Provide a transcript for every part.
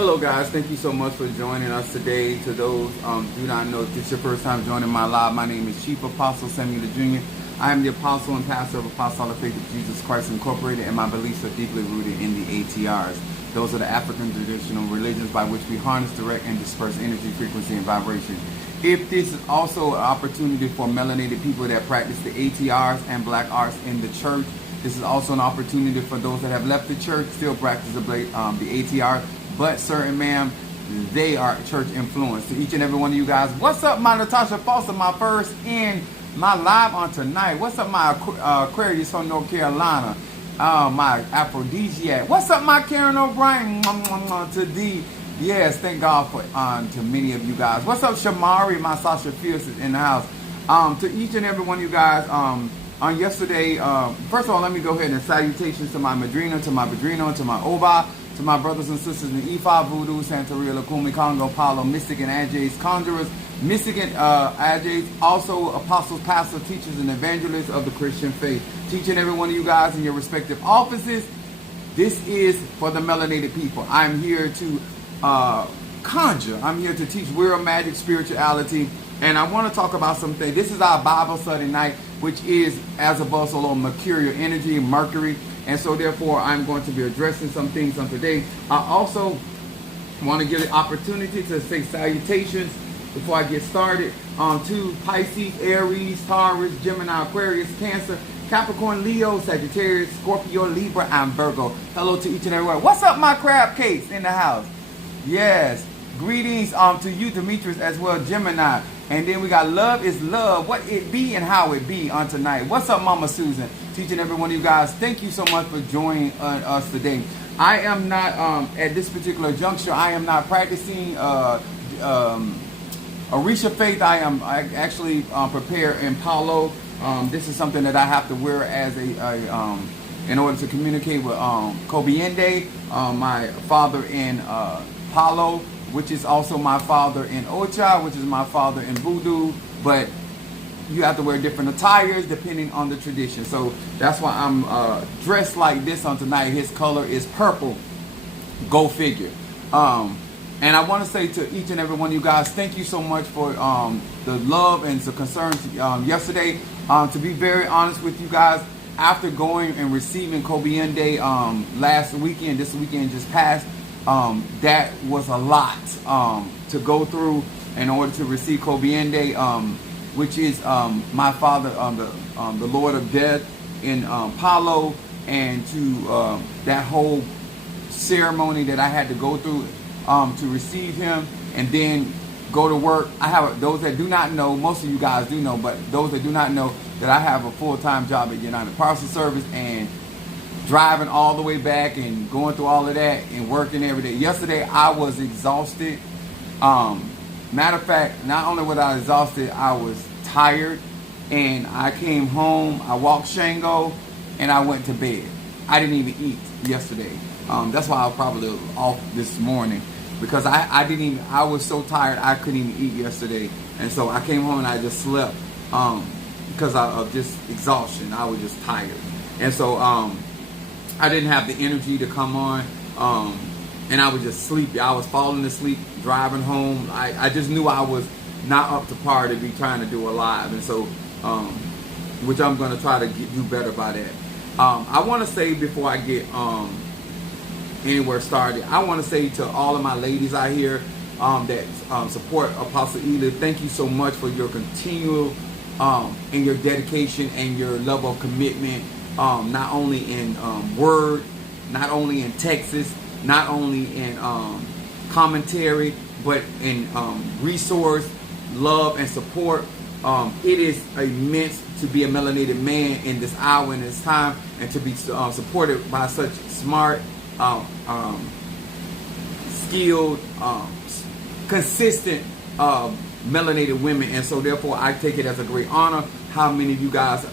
Hello guys, thank you so much for joining us today. To those do not know, if this is your first time joining my live, my name is Chief Apostle Samuel Jr. I am the apostle and pastor of Apostolic Faith of Jesus Christ Incorporated, and my beliefs are deeply rooted in the ATRS. Those are the African traditional religions by which we harness, direct, and disperse energy, frequency, and vibration. If this is also an opportunity for melanated people that practice the ATRS and black arts in the church, this is also an opportunity for those that have left the church, still practice the ATRS, but certain ma'am, they are church influenced. To each and every one of you guys, what's up, my Natasha Foster, my first in my live on tonight. What's up, my Aquarius from North Carolina, my Aphrodisiac. What's up, my Karen O'Brien, to the, yes, thank God for to many of you guys. What's up, Shamari, my Sasha Fierce is in the house. To each and every one of you guys, on yesterday, first of all, let me go ahead and salutations to my Madrina, to my Padrino, to my Oba, to my brothers and sisters in the Ifa, Voodoo, Santeria, Lakumi, Congo, Palo, Mystic and Ajay's Conjurers, Mystic and Ajay's, also apostles, pastors, teachers, and evangelists of the Christian faith. Teaching every one of you guys in your respective offices. This is for the melanated people. I'm here to conjure. I'm here to teach real magic, spirituality, and I want to talk about something. This is our Bible study night, which is as above, so low, mercurial energy, Mercury. And so therefore, I'm going to be addressing some things on today. I also want to give the opportunity to say salutations before I get started to Pisces, Aries, Taurus, Gemini, Aquarius, Cancer, Capricorn, Leo, Sagittarius, Scorpio, Libra, and Virgo. Hello to each and every one. What's up, my crab cakes in the house? Yes. Greetings to you, Demetrius, as well, Gemini. And then we got love is love, what it be and how it be on tonight. What's up, Mama Susan? Teaching every one of you guys, thank you so much for joining us today. I am not, at this particular juncture, I am not practicing Orisha faith. I actually prepare in Palo. This is something that I have to wear as in order to communicate with Kobiende, my father in Palo, which is also my father in Ocha, which is my father in Voodoo, but you have to wear different attires depending on the tradition. So that's why I'm dressed like this on tonight. His color is purple. Go figure. And I want to say to each and every one of you guys, thank you so much for the love and the concerns yesterday. To be very honest with you guys, after going and receiving Kobiende last weekend, this weekend just passed, that was a lot to go through in order to receive Kobiende, which is my father, the Lord of Death in Palo, and to that whole ceremony that I had to go through to receive him and then go to work. I have, those that do not know, most of you guys do know, but those that do not know, that I have a full-time job at United Parcel Service, and driving all the way back and going through all of that and working every day. Yesterday I was exhausted. Matter of fact, not only was I exhausted, I was tired, and I came home, I walked Shango, and I went to bed. I didn't even eat yesterday. That's why I was probably off this morning, because I was so tired I couldn't even eat yesterday. And so I came home and I just slept because of just exhaustion. I was just tired. And so I didn't have the energy to come on, and I was just sleepy. I was falling asleep driving home. I just knew I was not up to par to be trying to do a live, and so, which I'm going to try to do better by that. I want to say before I get anywhere started, I want to say to all of my ladies out here that support Apostle Ela, thank you so much for your continual and your dedication and your level of commitment. Not only in word, not only in Texas, not only in commentary, but in resource, love, and support. It is immense to be a melanated man in this hour and this time, and to be supported by such smart, skilled, consistent melanated women. And so therefore I take it as a great honor how many of you guys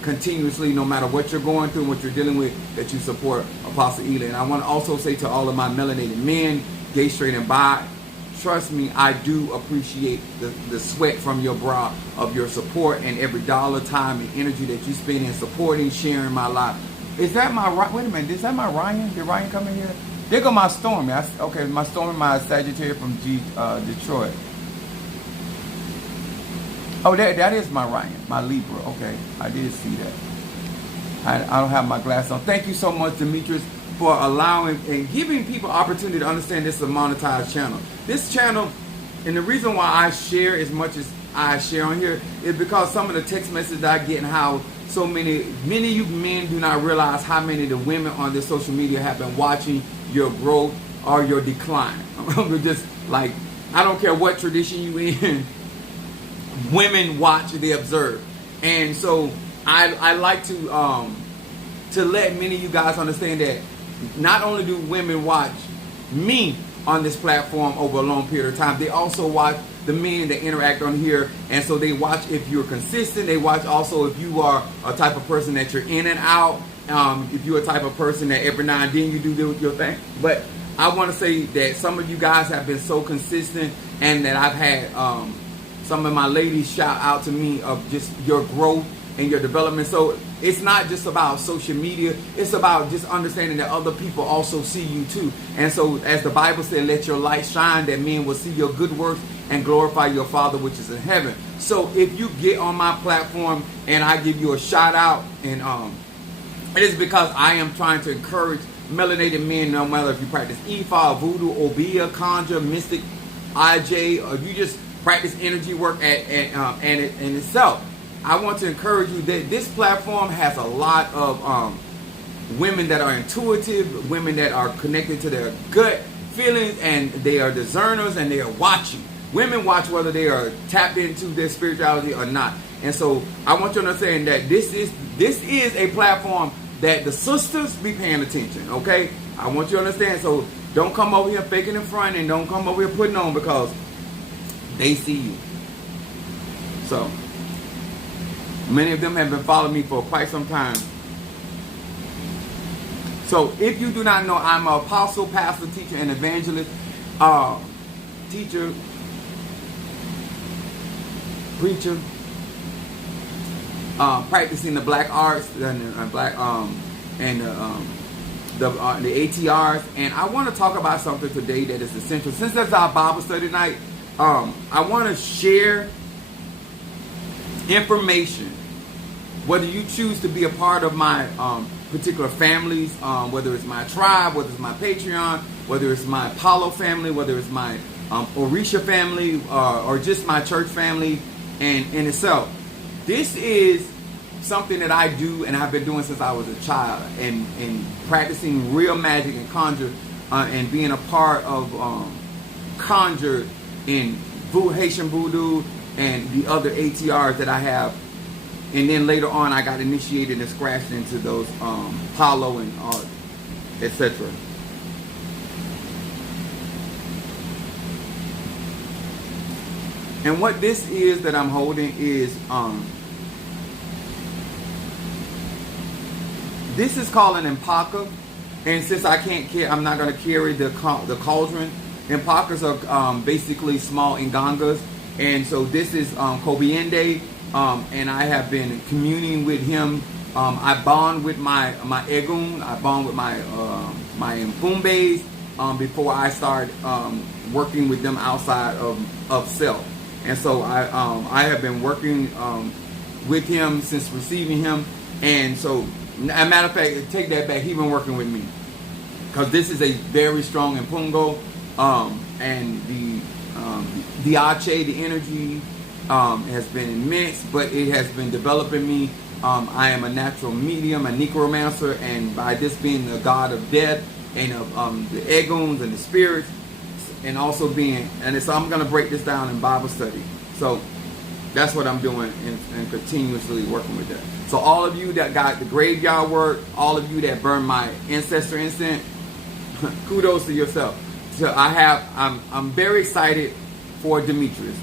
continuously, no matter what you're going through, what you're dealing with, that you support Apostle Ela. And I want to also say to all of my melanated men, gay, straight, and bi, trust me, I do appreciate the sweat from your brow of your support, and every dollar, time, and energy that you spend in supporting, sharing my life. Is that my, wait a minute, is that my Ryan? Did Ryan come in here? There go my Stormy. Okay, my Stormy, my Sagittarius from Detroit. Oh, that is my Ryan, my Libra. Okay, I did see that. I don't have my glasses on. Thank you so much, Demetrius, for allowing and giving people opportunity to understand this is a monetized channel. This channel, and the reason why I share as much as I share on here is because some of the text messages that I get and how so many of you men do not realize how many of the women on this social media have been watching your growth or your decline. Just like, I don't care what tradition you in, women watch, they observe. And so I like to let many of you guys understand that not only do women watch me on this platform over a long period of time, they also watch the men that interact on here. And so they watch if you're consistent. They watch also if you are a type of person that you're in and out. If you're a type of person that every now and then you do your thing. But I want to say that some of you guys have been so consistent, and that I've had some of my ladies shout out to me of just your growth and your development. So it's not just about social media. It's about just understanding that other people also see you too. And so as the Bible said, let your light shine that men will see your good works and glorify your Father which is in heaven. So if you get on my platform and I give you a shout out, and it is because I am trying to encourage melanated men, no matter if you practice Ifa, Voodoo, Obeah, Conjure, Mystic, IJ, or you just practice energy work in itself. I want to encourage you that this platform has a lot of women that are intuitive, women that are connected to their gut feelings, and they are discerners, and they are watching. Women watch whether they are tapped into their spirituality or not. And so I want you to understand that this is a platform that the sisters be paying attention, okay? I want you to understand. So don't come over here faking in front, and don't come over here putting on, because they see you. So many of them have been following me for quite some time. So if you do not know, I'm an apostle, pastor, teacher, and evangelist, teacher, preacher, practicing the black arts and the ATRS. And I want to talk about something today that is essential. Since that's our Bible study night, I want to share information, whether you choose to be a part of my particular families, whether it's my tribe, whether it's my Patreon, whether it's my Apollo family, whether it's my Orisha family, or just my church family in itself. This is something that I do, and I've been doing since I was a child, and practicing real magic and conjure, and being a part of conjure in Haitian voodoo and the other ATRs that I have. And then later on, I got initiated and scratched into those Palo and etc. And what this is that I'm holding is this is called an Impac. And since I can't carry, I'm not going to carry the cauldron. Impacas are basically small ngangas. And so this is Kobiende. And I have been communing with him. I bond with my Egon. I bond with my Mfumbes before I start working with them outside of self. And so I have been working with him since receiving him. And so, as a matter of fact, take that back. He's been working with me, because this is a very strong Impungo, and the Ache, the energy, has been immense, but it has been developing me. I am a natural medium, a necromancer, and by this being the god of death and of the Egons and the spirits, and also being, and so I'm going to break this down in Bible study. So that's what I'm doing, and continuously working with that. So all of you that got the graveyard work, all of you that burn my ancestor incense, kudos to yourself. So I'm very excited for Demetrius.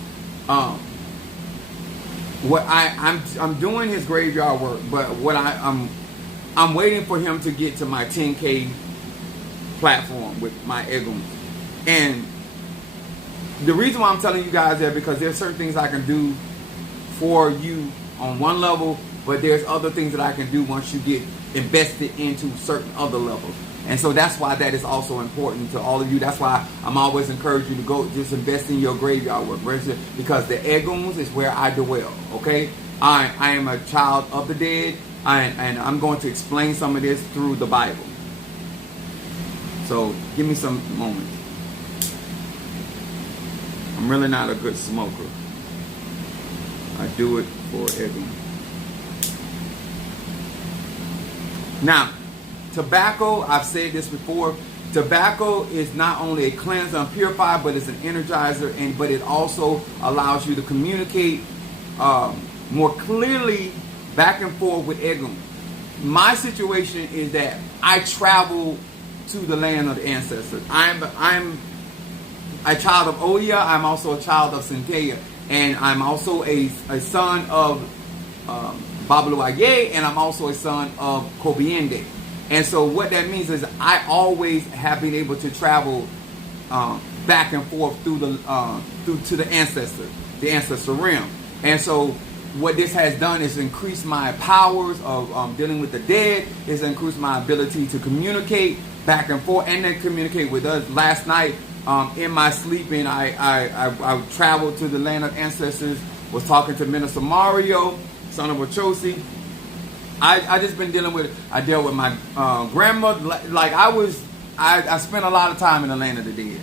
What I'm doing his graveyard work, but what I'm waiting for him to get to my 10K platform with my Egon. And the reason why I'm telling you guys that, because there's certain things I can do for you on one level, but there's other things that I can do once you get invested into certain other levels. And so that's why that is also important to all of you. That's why I'm always encouraging you to go just invest in your graveyard work, because the Egons is where I dwell. Okay, I am a child of the dead, and I'm going to explain some of this through the Bible. So give me some moments. I'm really not a good smoker. I do it for Egon. Now, tobacco, I've said this before, tobacco is not only a cleanser and purifier, but it's an energizer, but it also allows you to communicate more clearly back and forth with Egon. My situation is that I travel to the land of the ancestors. I'm a child of Oya. I'm also a child of Sinteya, and I'm also a son of Babaluaye, and I'm also a son of Kobiende. And so what that means is I always have been able to travel back and forth through to the ancestor realm. And so what this has done is increase my powers of dealing with the dead. It's increased my ability to communicate back and forth, and then communicate with us. Last night, in my sleeping, I traveled to the land of ancestors. Was talking to Minister Mario, son of Ochosi. I just been dealing with. I dealt with my grandmother. Like I spent a lot of time in the land of the dead.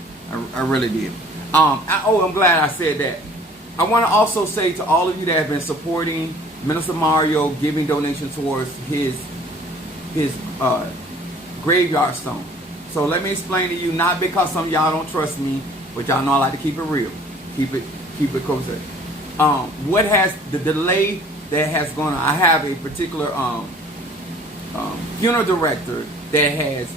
I really did. I'm glad I said that. I want to also say to all of you that have been supporting Minister Mario, giving donations towards his graveyard stone. So let me explain to you, not because some of y'all don't trust me, but y'all know I like to keep it real. Keep it kosher. What has the delay that has gone on? I have a particular funeral director that has,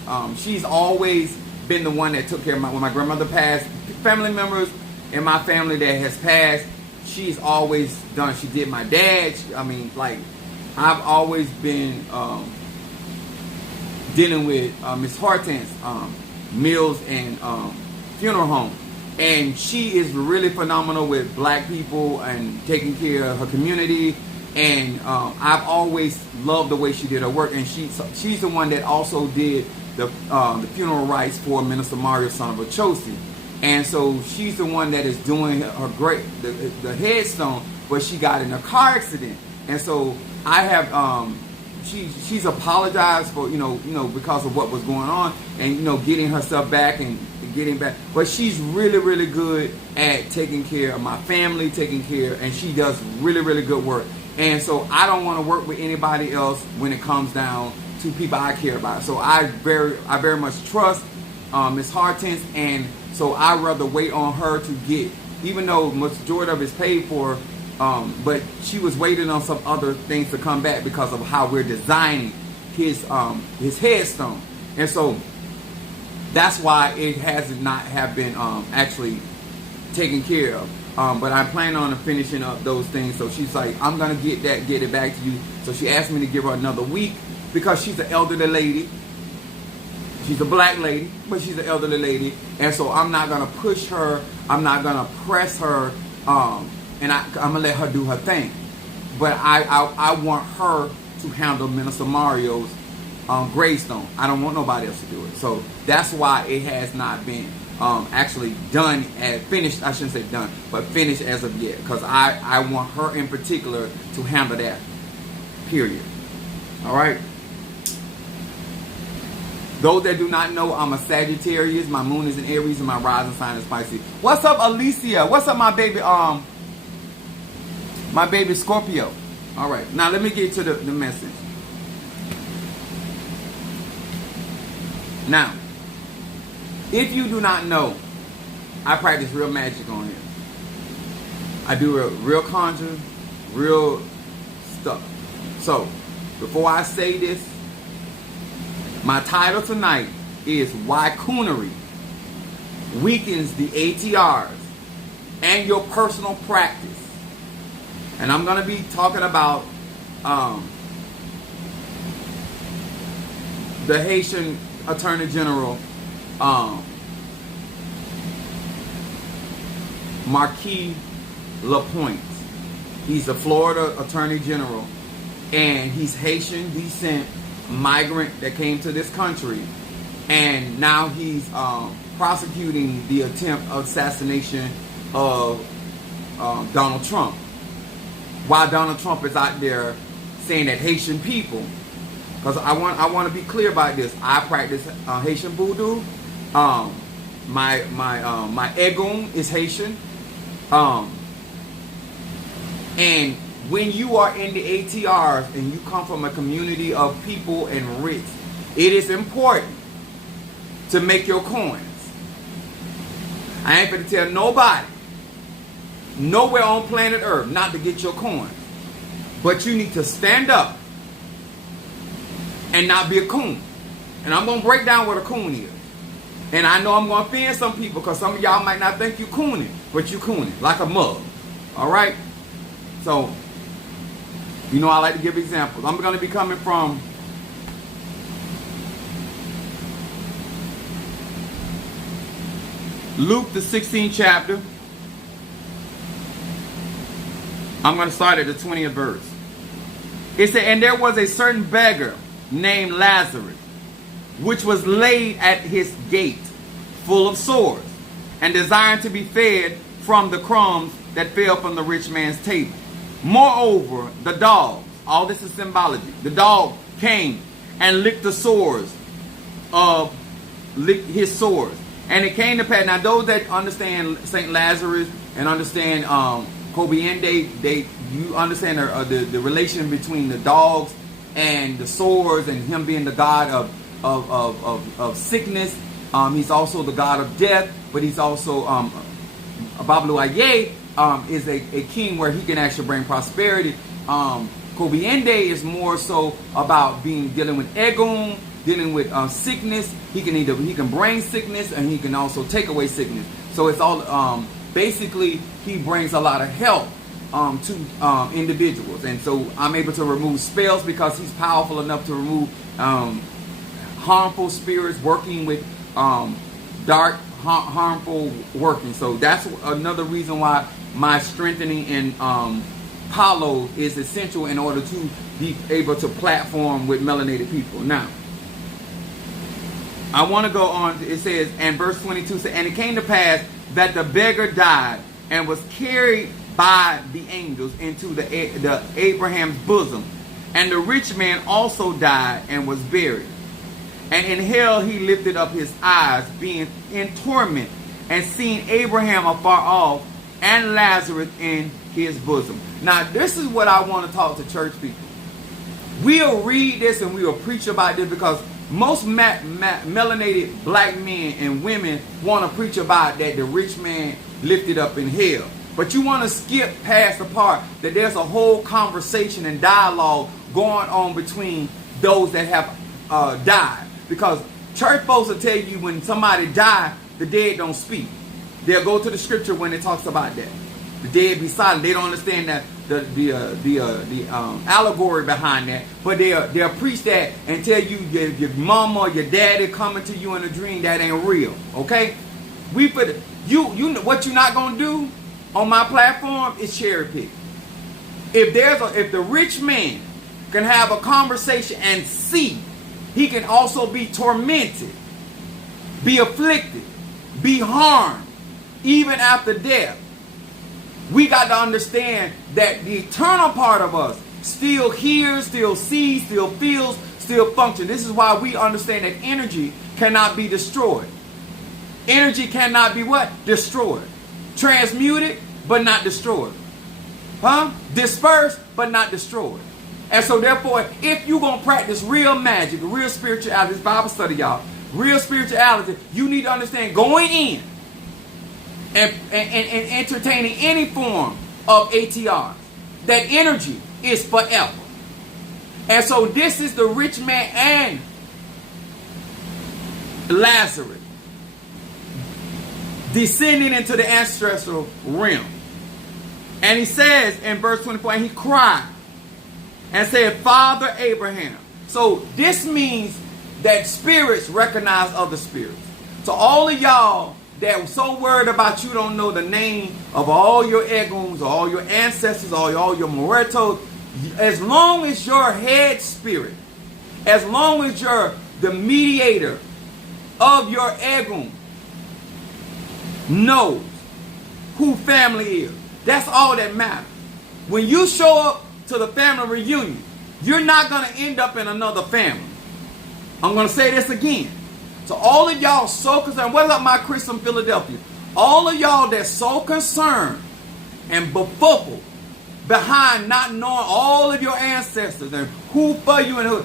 she's always been the one that took care of when my grandmother passed. Family members in my family that has passed, she's always done. She did my dad. I've always been dealing with Miss Hortense meals and funeral home, and she is really phenomenal with black people and taking care of her community. And I've always loved the way she did her work, and she's the one that also did the funeral rites for Minister Mario, son of Ochosi. And so she's the one that is doing her the headstone, but she got in a car accident, and so I have she's apologized for because of what was going on, and getting herself back and getting back. But she's really good at taking care of my family, and she does really good work. And so I don't want to work with anybody else when it comes down to people I care about. So I very much trust Miss Hortense, and so I'd rather wait on her to get, even though majority of it's paid for, but she was waiting on some other things to come back because of how we're designing his headstone. And so that's why it has not have been actually taken care of. But I'm planning on finishing up those things. So she's like, I'm gonna get it back to you. So she asked me to give her another week because she's an elderly lady. She's a black lady, but she's an elderly lady, and so I'm not gonna push her. I'm not gonna press her, and I'm gonna let her do her thing. But I want her to handle Minister Mario's gravestone. I don't want nobody else to do it. So that's why it has not been actually done and finished. I shouldn't say done, but finished as of yet, because I want her in particular to handle that. Period. All right. Those that do not know, I'm a Sagittarius. My moon is in Aries and my rising sign is Pisces. What's up, Alicia? What's up, my baby Scorpio? All right, now let me get to the message. Now, if you do not know, I practice real magic on here. I do real conjure, real stuff. So, before I say this, my title tonight is Why Coonry Weakens the ATRS and Your Personal Practice. And I'm going to be talking about the Haitian Attorney General, Marquis Lapointe. He's a Florida Attorney General, and he's Haitian descent migrant that came to this country, and now he's prosecuting the attempt of assassination of Donald Trump. While Donald Trump is out there saying that Haitian people, because I want to be clear about this. I practice Haitian voodoo. My Egon is Haitian. And when you are in the ATRS and you come from a community of people and rich, it is important to make your coins. I ain't gonna tell nobody, nowhere on planet Earth, not to get your coins. But you need to stand up and not be a coon. And I'm gonna break down what a coon is. And I know I'm gonna offend some people because some of y'all might not think you cooning, but you cooning like a mug. All right. So, you know, I like to give examples. I'm gonna be coming from Luke, the 16th chapter. I'm going to start at the 20th verse. It said, and there was a certain beggar named Lazarus, which was laid at his gate, full of sores, and desiring to be fed from the crumbs that fell from the rich man's table. Moreover, the dogs, all this is symbology, the dog came and licked the sores licked his sores. And it came to pass. Now, those that understand Saint Lazarus and understand Kobiende, you understand the relation between the dogs and the sores, and him being the god of sickness. He's also the god of death, but he's also Bablu Aye is a king where he can actually bring prosperity. Kobiende is more so about dealing with Egon, dealing with sickness. He can bring sickness and he can also take away sickness. So it's all basically he brings a lot of help to individuals. And so I'm able to remove spells because he's powerful enough to remove harmful spirits working with dark, harmful working. So that's another reason why my strengthening in Palo is essential in order to be able to platform with melanated people. Now, I want to go on. It says, and verse 22 says, and it came to pass that the beggar died and was carried by the angels into the Abraham's bosom. And the rich man also died and was buried. And in hell he lifted up his eyes, being in torment, and seeing Abraham afar off, and Lazarus in his bosom. Now, this is what I want to talk to church people. We'll read this and we'll preach about this because most melanated black men and women want to preach about that the rich man lifted up in hell. But you want to skip past the part that there's a whole conversation and dialogue going on between those that have died. Because church folks will tell you when somebody died, the dead don't speak. They'll go to the scripture when it talks about that. The dead be silent. They don't understand that the allegory behind that, but they'll preach that and tell you your mama or your daddy coming to you in a dream that ain't real. Okay, we put you know what you're not gonna do on my platform is cherry pick. If the rich man can have a conversation and see, he can also be tormented, be afflicted, be harmed, even after death. We got to understand that the eternal part of us still hears, still sees, still feels, still functions. This is why we understand that energy cannot be destroyed. Energy cannot be what? Destroyed. Transmuted, but not destroyed. Dispersed, but not destroyed. And so therefore, if you're going to practice real magic, real spirituality, this Bible study, y'all, real spirituality, you need to understand going in and entertaining any form of ATRS, that energy is forever. And so this is the rich man and Lazarus descending into the ancestral realm. And he says in verse 24, and he cried and said, Father Abraham. So this means that spirits recognize other spirits. So all of y'all that so worried about you don't know the name of all your Egons, or all your ancestors, or all your Moretos, as long as your head spirit, as long as you're the mediator of your Egon knows who family is. That's all that matters. When you show up to the family reunion, you're not going to end up in another family. I'm going to say this again. So all of y'all so concerned, what up my Chris from Philadelphia? All of y'all that's so concerned and befuddled behind not knowing all of your ancestors and who for you and who,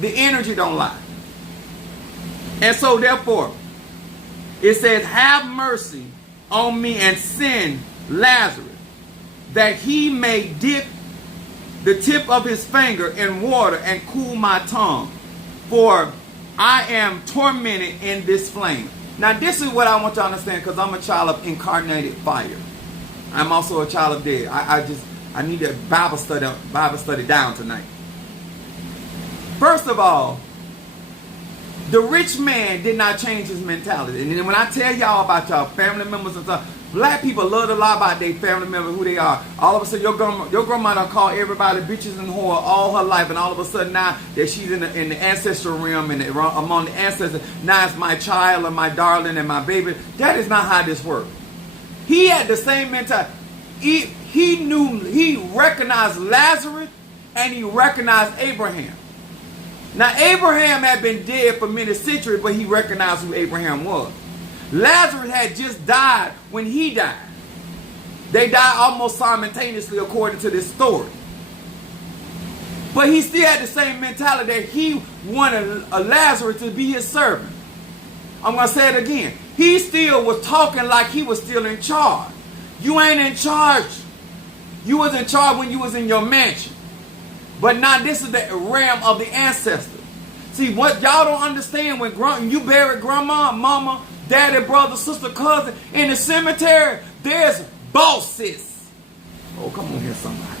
the energy don't lie. And so therefore, it says, have mercy on me and send Lazarus, that he may dip the tip of his finger in water and cool my tongue, for I am tormented in this flame. Now this is what I want you to understand, because I'm a child of incarnated fire. I'm also a child of death. I need a Bible study down tonight. First of all, the rich man did not change his mentality. And then when I tell y'all about y'all family members and stuff, black people love to lie about their family members, who they are. All of a sudden, your grandma done call everybody bitches and whore all her life, and all of a sudden now that she's in the ancestral realm and among the ancestors, now it's my child and my darling and my baby. That is not how this works. He had the same mentality. He recognized Lazarus and he recognized Abraham. Now Abraham had been dead for many centuries, but he recognized who Abraham was. Lazarus had just died when he died. They died almost simultaneously according to this story. But he still had the same mentality that he wanted Lazarus to be his servant. I'm going to say it again. He still was talking like he was still in charge. You ain't in charge. You was in charge when you was in your mansion. But now this is the realm of the ancestors. See, what y'all don't understand, when you bury grandma, mama, daddy, brother, sister, cousin in the cemetery, there's bosses. Oh, come on here, somebody.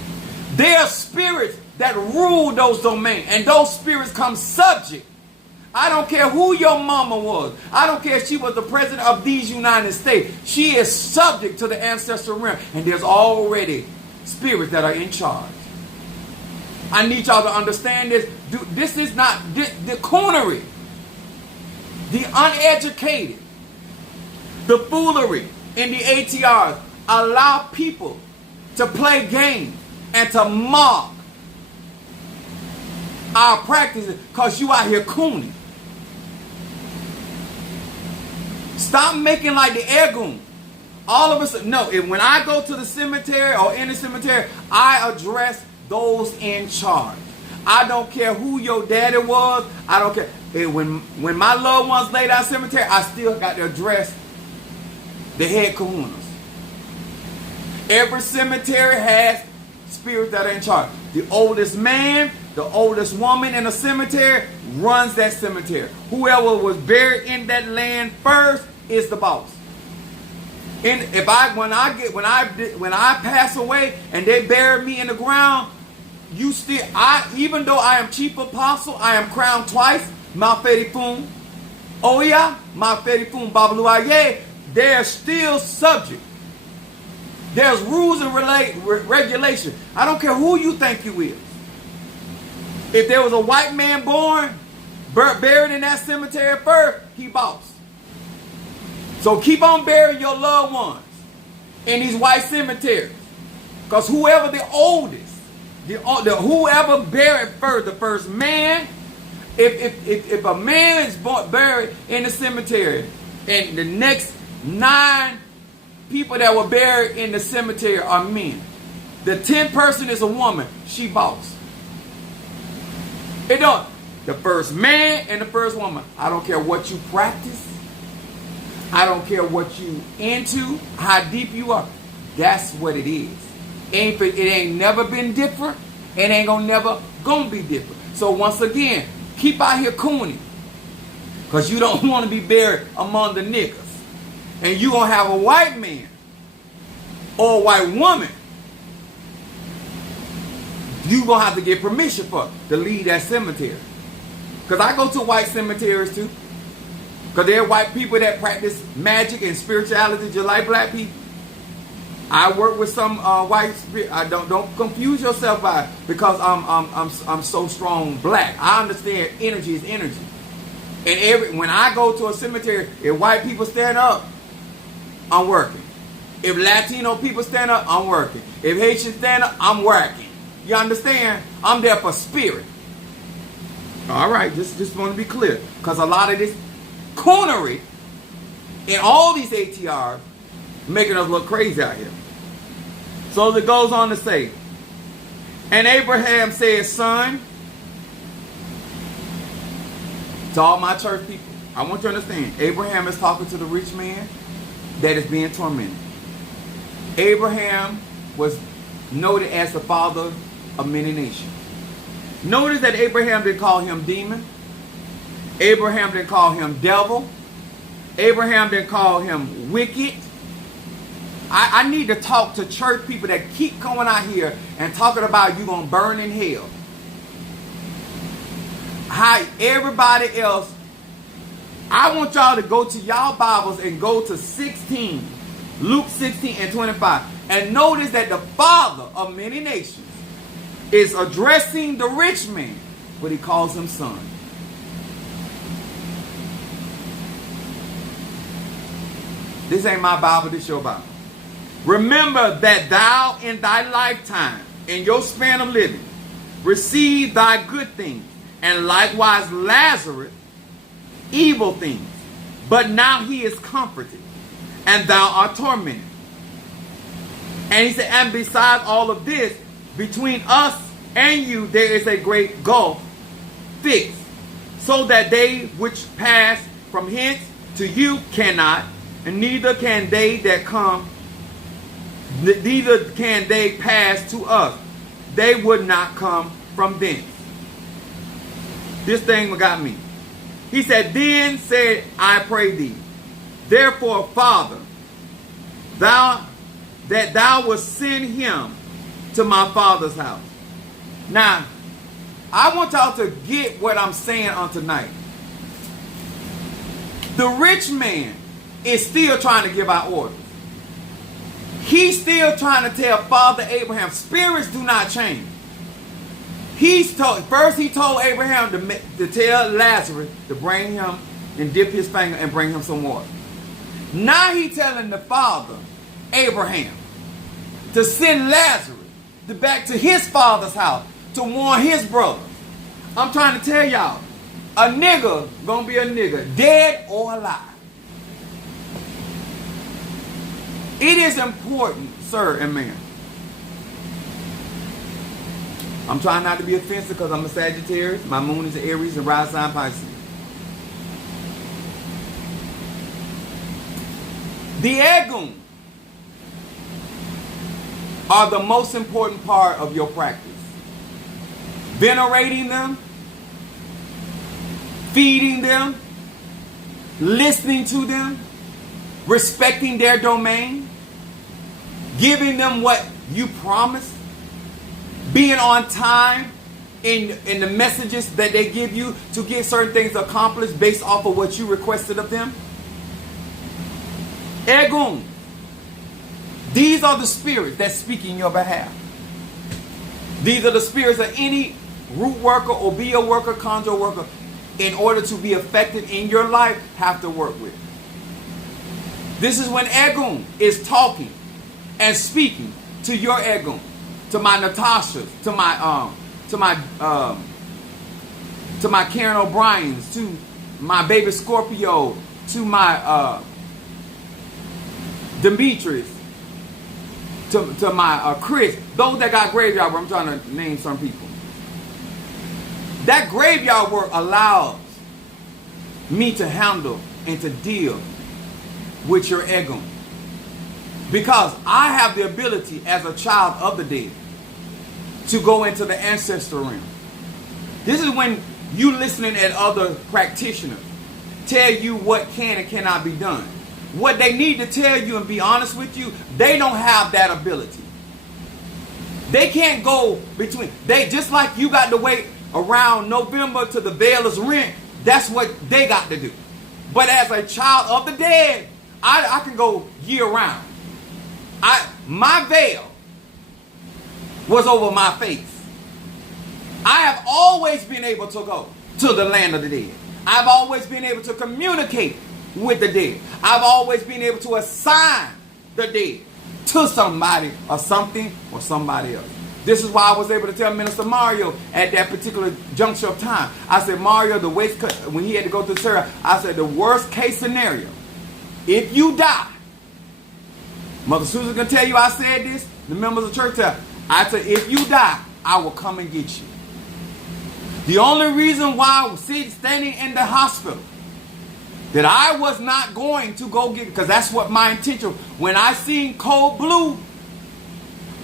There's spirits that rule those domains, and those spirits come subject. I don't care who your mama was. I don't care if she was the president of these United States. She is subject to the ancestral realm, and there's already spirits that are in charge. I need y'all to understand this. This is not the Coonry, the uneducated, the foolery in the ATRS allow people to play games and to mock our practices because you out here cooning. Stop making like the Egon. All of us, no, when I go to the cemetery or in the cemetery, I address those in charge. I don't care who your daddy was. I don't care. And when my loved ones lay down cemetery, I still got to address the head kahunas. Every cemetery has spirits that are in charge. The oldest man, the oldest woman in a cemetery runs that cemetery. Whoever was buried in that land first is the boss. And when I pass away and they bury me in the ground, even though I am chief apostle, I am crowned twice, Maferifun, Oya, Maferifun, Babaluaye, they're still subject. There's rules and regulations. I don't care who you think you is. If there was a white man born, buried in that cemetery first, he boss. So keep on burying your loved ones in these white cemeteries. Because whoever the oldest, whoever buried first, the first man, if a man is buried in the cemetery and the next 9 people that were buried in the cemetery are men, the 10th person is a woman, she boss. It don't. The first man and the first woman. I don't care what you practice. I don't care what you into, how deep you are. That's what it is. It ain't never been different. It ain't never gonna be different. So once again, keep out here cooning. Because you don't want to be buried among the niggas. And you gonna have a white man or a white woman. You gonna have to get permission to leave that cemetery. Because I go to white cemeteries too. Because there are white people that practice magic and spirituality just like black people. I work with some white spirit. I don't confuse yourself by it because I'm so strong black. I understand energy is energy. And when I go to a cemetery, if white people stand up, I'm working. If Latino people stand up, I'm working. If Haitians stand up, I'm working. You understand? I'm there for spirit. All right, just want to be clear. Because a lot of this coonery in all these ATRs making us look crazy out here. So it goes on to say, and Abraham said, son, to all my church people, I want you to understand, Abraham is talking to the rich man that is being tormented. Abraham was noted as the father of many nations. Notice that Abraham didn't call him demon. Abraham didn't call him devil. Abraham didn't call him wicked. I need to talk to church people that keep coming out here and talking about you going to burn in hell. How everybody else, I want y'all to go to y'all Bibles and go to 16, Luke 16 and 25. And notice that the father of many nations is addressing the rich man, but he calls him son. This ain't my Bible, this your Bible. Remember that thou in thy lifetime, in your span of living, receive thy good things, and likewise Lazarus evil things. But now he is comforted, and thou art tormented. And he said, and besides all of this, between us and you there is a great gulf fixed, so that they which pass from hence to you cannot, and neither can they that come, neither can they pass to us. They would not come from thence. This thing got me. He said, then said, I pray thee, therefore, Father, thou wilt send him to my father's house. Now, I want y'all to get what I'm saying on tonight. The rich man is still trying to give out orders. He's still trying to tell Father Abraham, spirits do not change. First he told Abraham to tell Lazarus to bring him and dip his finger and bring him some water. Now he's telling the father, Abraham, to send Lazarus back to his father's house to warn his brothers. I'm trying to tell y'all, a nigga gonna be a nigga, dead or alive. It is important, sir and ma'am. I'm trying not to be offensive because I'm a Sagittarius. My moon is Aries and rise sign Pisces. The Egon are the most important part of your practice. Venerating them, feeding them, listening to them, respecting their domain, giving them what you promised, being on time in the messages that they give you to get certain things accomplished based off of what you requested of them. Egon, these are the spirits that speak in your behalf. These are the spirits that any root worker or be a worker, conjure worker, in order to be effective in your life, have to work with. This is when Egon is talking and speaking to your Egon, to my Natashas, to my Karen O'Briens, to my baby Scorpio, to my Demetrius, to my Chris, those that got graveyard work. I'm trying to name some people. That graveyard work allows me to handle and to deal with your Egon. Because I have the ability as a child of the dead to go into the ancestral realm. This is when you listening at other practitioners tell you what can and cannot be done. What they need to tell you and be honest with you, they don't have that ability. They can't go between, they just like you got to wait around November to the veil is rent, that's what they got to do. But as a child of the dead, I can go year round. My veil was over my face. I have always been able to go to the land of the dead. I've always been able to communicate with the dead. I've always been able to assign the dead to somebody or something or somebody else. This is why I was able to tell Minister Mario at that particular juncture of time. I said, Mario, the way, when he had to go through surgery, I said, the worst case scenario, if you die, Mother Susan can tell you I said this, the members of the church tell, I said, if you die, I will come and get you. The only reason why I was standing in the hospital that I was not going to go get, because that's what my intention, when I seen Cold Blue,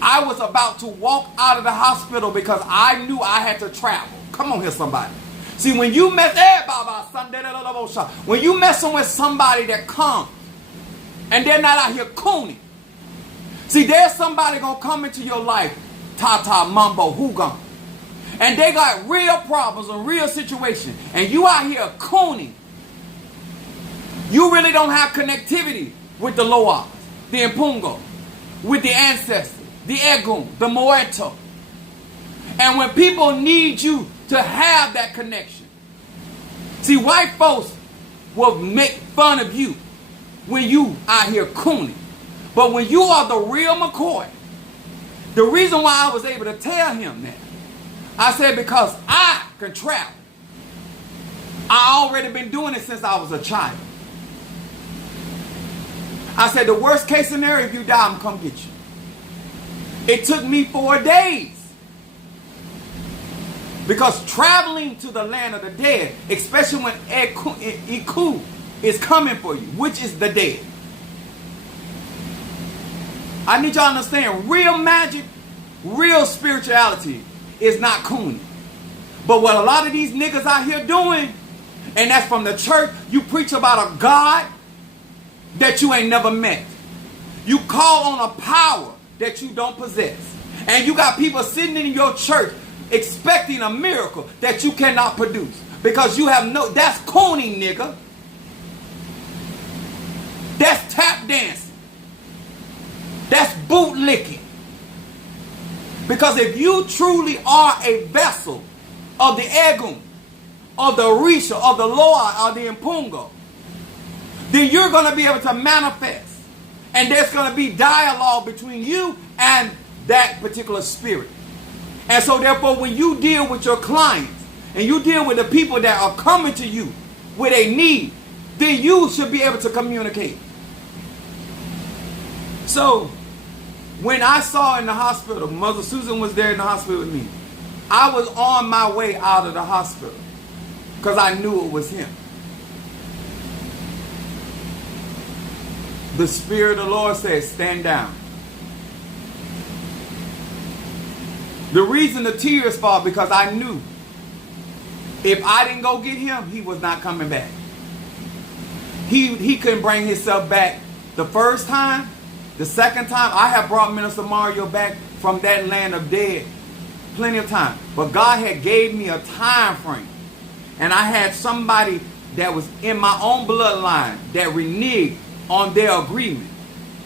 I was about to walk out of the hospital because I knew I had to travel. Come on here, somebody. See, when you mess, when you messing with somebody that comes and they're not out here cooning. See, there's somebody gonna come into your life, Tata, Mumbo, Hugon, and they got real problems and real situations, and you out here cooning. You really don't have connectivity with the Loas, the Impungo, with the ancestors, the Egon, the Moeto. And when people need you to have that connection. See, white folks will make fun of you when you out here cooning. But when you are the real McCoy, the reason why I was able to tell him that, I said because I can travel. I already been doing it since I was a child. I said the worst case scenario, if you die, I'm gonna come get you. It took me 4 days. Because traveling to the land of the dead, especially when Iku is coming for you, which is the dead. I need y'all to understand, real magic, real spirituality is not cooning. But what a lot of these niggas out here doing, and that's from the church, you preach about a God that you ain't never met. You call on a power that you don't possess. And you got people sitting in your church expecting a miracle that you cannot produce. Because you have no, that's cooning, nigga. That's tap dancing. That's bootlicking. Because if you truly are a vessel of the Egon, of the Orisha, of the Loa, of the Impungo, then you're going to be able to manifest. And there's going to be dialogue between you and that particular spirit. And so therefore, when you deal with your clients and you deal with the people that are coming to you with a need, then you should be able to communicate. So when I saw in the hospital, Mother Susan was there in the hospital with me. I was on my way out of the hospital because I knew it was him. The Spirit of the Lord says, stand down. The reason the tears fall, because I knew if I didn't go get him, he was not coming back. He couldn't bring himself back the first time. The second time, I have brought Minister Mario back from that land of dead plenty of time. But God had gave me a time frame. And I had somebody that was in my own bloodline that reneged on their agreement.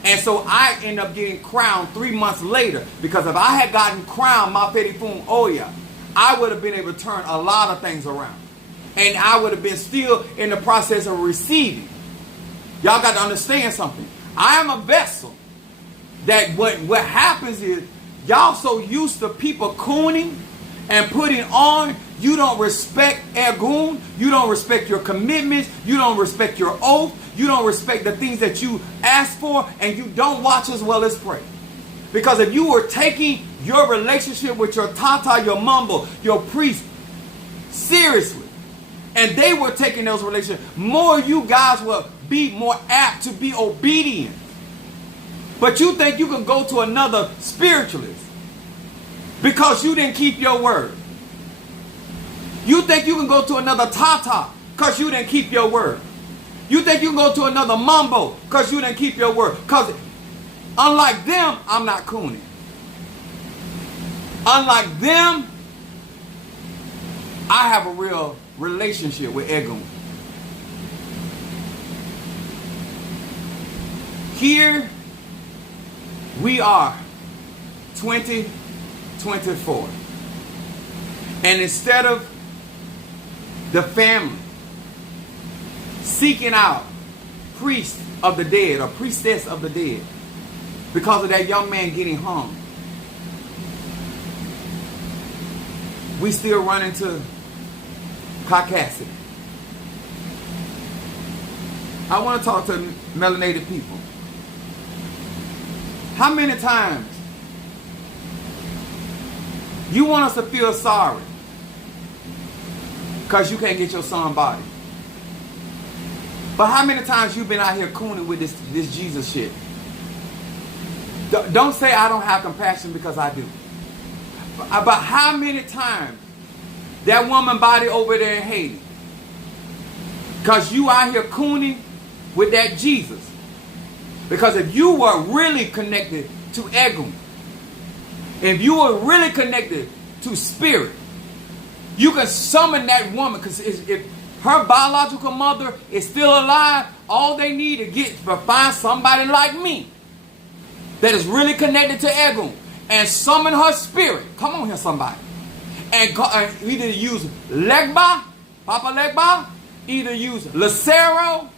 And so I ended up getting crowned 3 months later, because if I had gotten crowned Mafedifun Oya, I would have been able to turn a lot of things around. And I would have been still in the process of receiving. Y'all got to understand something. I am a vessel that what happens is y'all so used to people cooning and putting on, you don't respect Egun, you don't respect your commitments, you don't respect your oath, you don't respect the things that you ask for, and you don't watch as well as pray. Because if you were taking your relationship with your tata, your mumbo, your priest seriously, and they were taking those relationships, more you guys will be more apt to be obedient. But you think you can go to another spiritualist because you didn't keep your word. You think you can go to another tata because you didn't keep your word. You think you can go to another mumbo because you didn't keep your word. Because unlike them, I'm not cooning. Unlike them, I have a real relationship with Egon. Here we are, 2024. And instead of the family seeking out priest of the dead or priestess of the dead because of that young man getting hung. We still run into caucasity. I want to talk to melanated people. How many times you want us to feel sorry because you can't get your son body? But how many times you been out here cooning with this Jesus shit? Don't say I don't have compassion, because I do. But how many times that woman body over there in Haiti, because you out here cooning with that Jesus? Because if you were really connected to Egon, if you were really connected to spirit, you can summon that woman. Because if her biological mother is still alive, all they need to find somebody like me that is really connected to Egon and summon her spirit. Come on here, somebody. And either use Legba, Papa Legba, either use Lazarus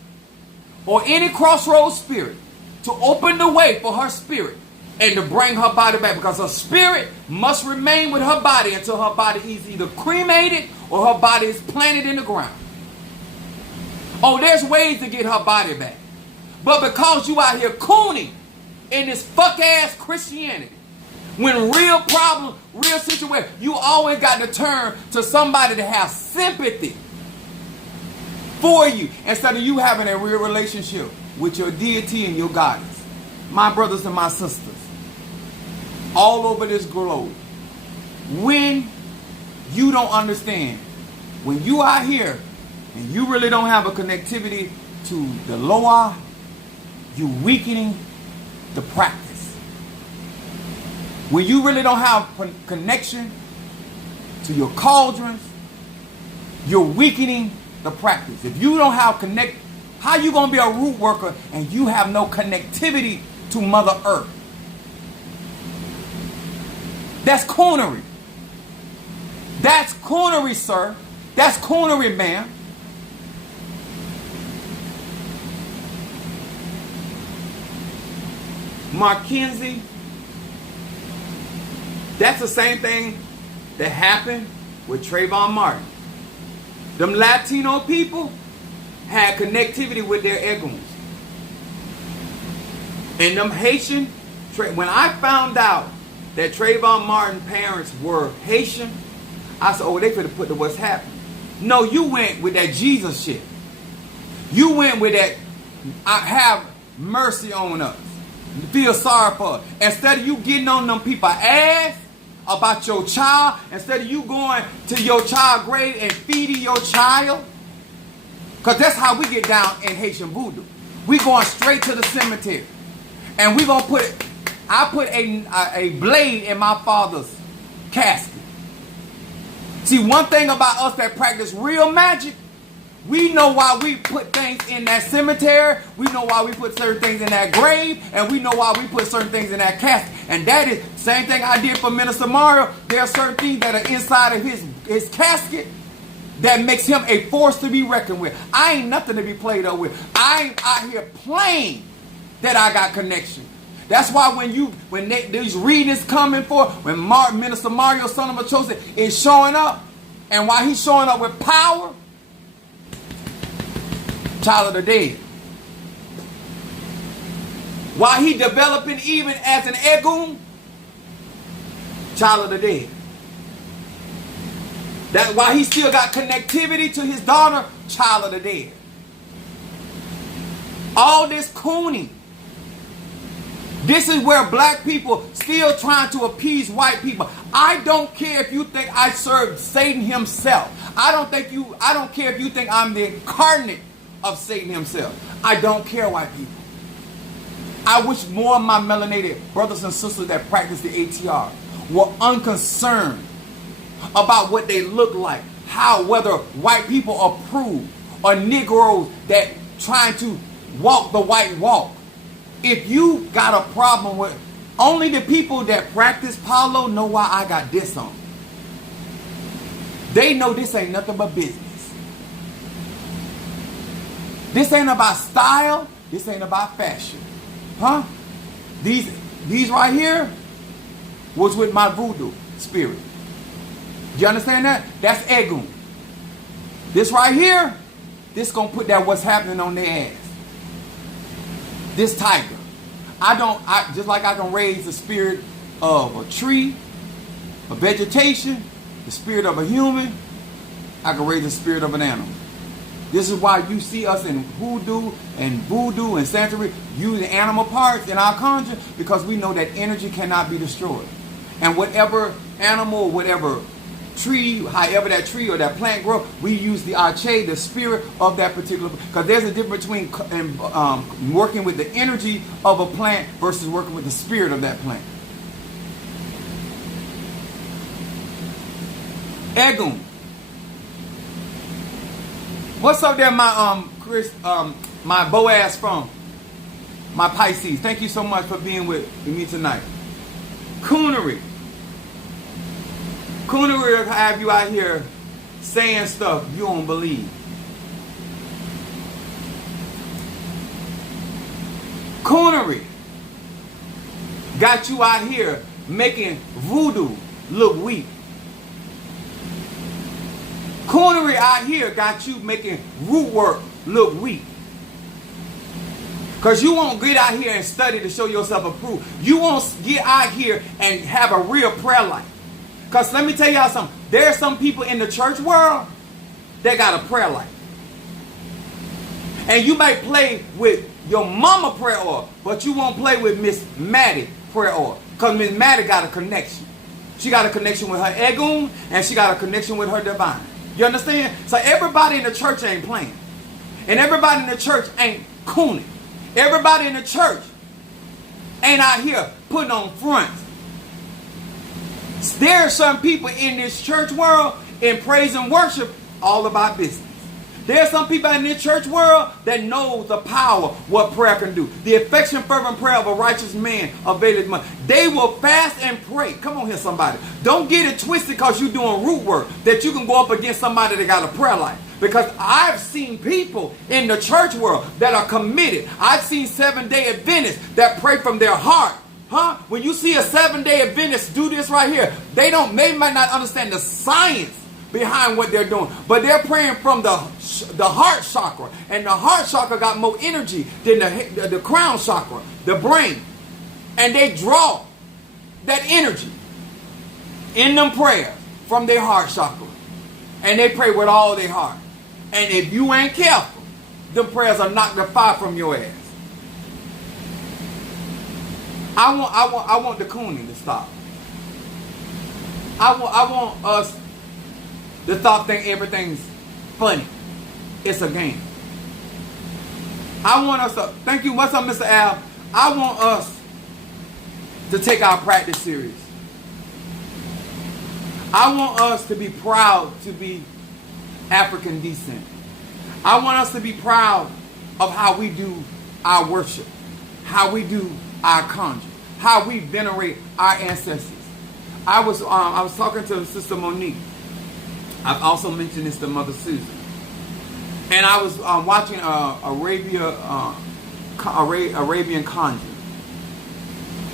or any crossroads spirit to open the way for her spirit and to bring her body back, because her spirit must remain with her body until her body is either cremated or her body is planted in the ground. Oh, there's ways to get her body back. But because you out here cooning in this fuck-ass Christianity, when real problem, real situation, you always got to turn to somebody to have sympathy for you instead of you having a real relationship with your deity and your goddess. My brothers and my sisters, all over this globe, when you don't understand, when you out here and you really don't have a connectivity to the Loa, you weakening the practice. When you really don't have connection to your cauldrons, you're weakening the practice. If you don't have how you going to be a root worker and you have no connectivity to Mother Earth? That's Coonry. That's Coonry, sir. That's Coonry, ma'am. Mackenzie, that's the same thing that happened with Trayvon Martin. Them Latino people had connectivity with their Egons. And them Haitian, when I found out that Trayvon Martin's parents were Haitian, I said, oh, they finna put the what's happening. No, you went with that Jesus shit. You went with that, I have mercy on us. Feel sorry for us. Instead of you getting on them people's ass about your child, instead of you going to your child grave and feeding your child, because that's how we get down in Haitian voodoo. We going straight to the cemetery. And we going to put, I put a blade in my father's casket. See, one thing about us that practice real magic, we know why we put things in that cemetery. We know why we put certain things in that grave. And we know why we put certain things in that casket. And that is the same thing I did for Minister Mario. There are certain things that are inside of his casket that makes him a force to be reckoned with. I ain't nothing to be played up with. I ain't out here playing that I got connection. That's why when these readings coming for, when Minister Mario, son of a chosen, is showing up, and while he's showing up with power, child of the dead. While he developing even as an Egon, child of the dead. That's why he still got connectivity to his daughter, child of the dead. All this cooning. This is where black people still trying to appease white people. I don't care if you think I serve Satan himself. I don't care if you think I'm the incarnate of Satan himself. I don't care, white people. I wish more of my melanated brothers and sisters that practice the ATR were unconcerned about what they look like, whether white people approve, or Negroes that trying to walk the white walk. If you got a problem with, only the people that practice Paulo know why I got this on. They know this ain't nothing but business. This ain't about style. This ain't about fashion. Huh? These right here was with my voodoo spirit. Do you understand that? That's Egon. This right here, this gonna put that what's happening on their ass. This tiger. Just like I can raise the spirit of a tree, a vegetation, the spirit of a human, I can raise the spirit of an animal. This is why you see us in hoodoo and voodoo and Santeria using animal parts in our conjure, because we know that energy cannot be destroyed. And whatever animal, whatever tree, however that tree or that plant grows, we use the arche, the spirit of that particular, because there's a difference between working with the energy of a plant versus working with the spirit of that plant. Egon. What's up there, my Chris, my Boaz from my Pisces? Thank you so much for being with me tonight. Coonry. Coonry will have you out here saying stuff you don't believe. Coonry got you out here making voodoo look weak. Coonry out here got you making root work look weak. Because you won't get out here and study to show yourself approved. You won't get out here and have a real prayer life. Because let me tell y'all something. There are some people in the church world that got a prayer life. And you might play with your mama prayer oil, but you won't play with Miss Maddie prayer oil. Because Miss Maddie got a connection. She got a connection with her Egon, and she got a connection with her divine. You understand? So everybody in the church ain't playing. And everybody in the church ain't cooning. Everybody in the church ain't out here putting on fronts. There are some people in this church world in praise and worship all about business. There are some people in this church world that know the power what prayer can do. The effectual fervent prayer of a righteous man availeth much. They will fast and pray. Come on here, somebody. Don't get it twisted because you're doing root work that you can go up against somebody that got a prayer life. Because I've seen people in the church world that are committed. I've seen 7-day Adventists that pray from their heart. Huh? When you see a 7-day Adventist do this right here, they might not understand the science behind what they're doing, but they're praying from the heart chakra, and the heart chakra got more energy than the crown chakra, the brain, and they draw that energy in them prayers from their heart chakra, and they pray with all their heart. And if you ain't careful, them prayers are knocked the fire from your ass. I want the cooning to stop. I want us to stop thinking everything's funny. It's a game. I want us to, thank you, what's up, Mr. Al? I want us to take our practice serious. I want us to be proud to be African descent. I want us to be proud of how we do our worship, how we do our conjure, how we venerate our ancestors. I was talking to Sister Monique. I've also mentioned this to Mother Susan. And I was watching Arabian conjure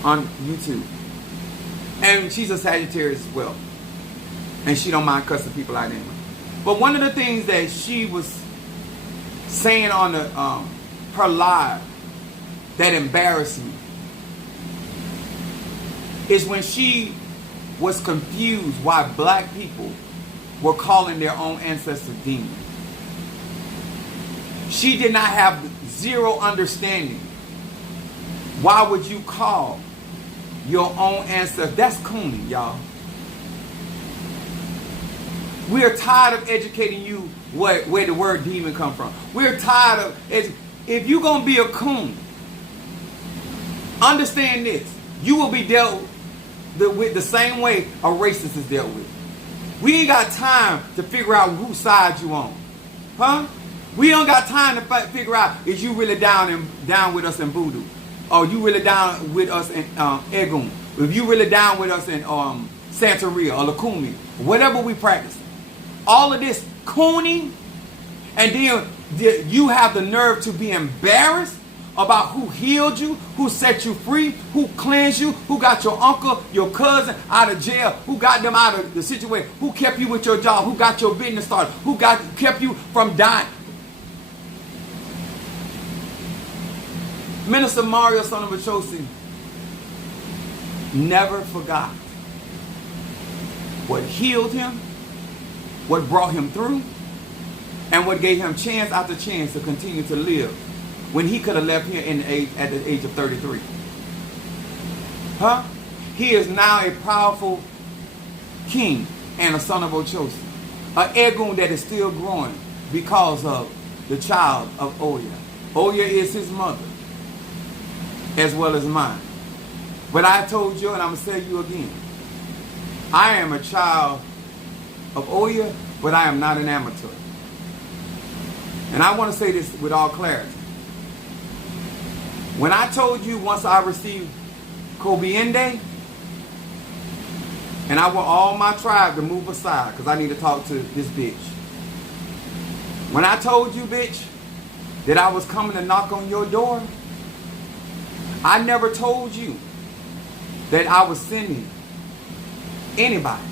on YouTube. And she's a Sagittarius as well. And she don't mind cussing people out anyway. But one of the things that she was saying on her live that embarrassed me is when she was confused why black people were calling their own ancestors demons. She did not have zero understanding. Why would you call your own ancestors? That's cooning, y'all. We are tired of educating you where the word demon come from. We're tired of, if you're going to be a coon, understand this. You will be dealt with the same way a racist is dealt with. We ain't got time to figure out whose side you on. Huh? We don't got time to figure out is you really down with us in voodoo. Or you really down with us in Egon. If you really down with us in Santeria or Lakumi. Whatever we practice. All of this cooning And then you have the nerve to be embarrassed about who healed you, who set you free, who cleansed you, who got your uncle, your cousin out of jail, who got them out of the situation, who kept you with your job, who got your business started, who kept you from dying. Minister Mario, son of Achosi, never forgot what healed him, what brought him through, and what gave him chance after chance to continue to live when he could have left here at the age of 33. Huh? He is now a powerful king and a son of Ochosi. An Egon that is still growing because of the child of Oya. Oya is his mother as well as mine. But I told you, and I'm going to tell you again, I am a child of Oya, but I am not an amateur. And I want to say this with all clarity. When I told you once I received Kobiende, and I want all my tribe to move aside because I need to talk to this bitch. When I told you, bitch, that I was coming to knock on your door, I never told you that I was sending anybody.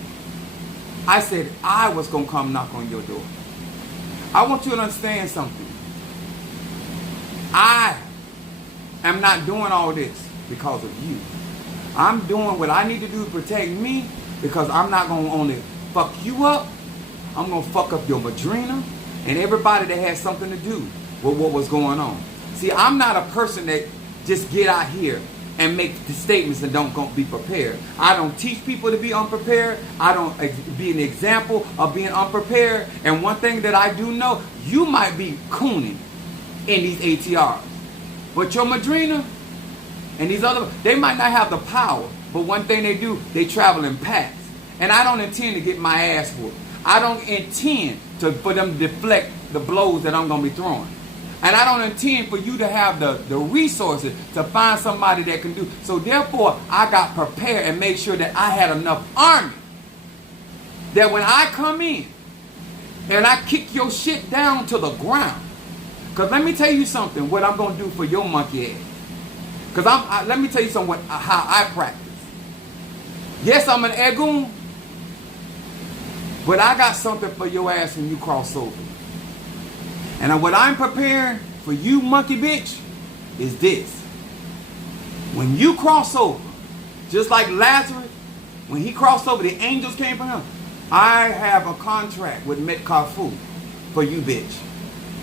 I said I was going to come knock on your door. I want you to understand something. I am not doing all this because of you. I'm doing what I need to do to protect me because I'm not going to only fuck you up, I'm going to fuck up your madrina and everybody that has something to do with what was going on. See, I'm not a person that just get out here and make the statements and don't be prepared. I don't teach people to be unprepared. I don't be an example of being unprepared. And one thing that I do know, you might be cooning in these ATRs. But your madrina and these other, they might not have the power. But one thing they do, they travel in packs. And I don't intend to get my ass whooped. I don't intend for them to deflect the blows that I'm going to be throwing. And I don't intend for you to have the resources to find somebody that can do. So therefore, I got prepared and made sure that I had enough army that when I come in and I kick your shit down to the ground. Because let me tell you something, what I'm going to do for your monkey ass. Because let me tell you something, how I practice. Yes, I'm an Egon, but I got something for your ass when you cross over. And what I'm preparing for you, monkey bitch, is this. When you cross over, just like Lazarus, when he crossed over, the angels came for him. I have a contract with Metcalfu for you, bitch.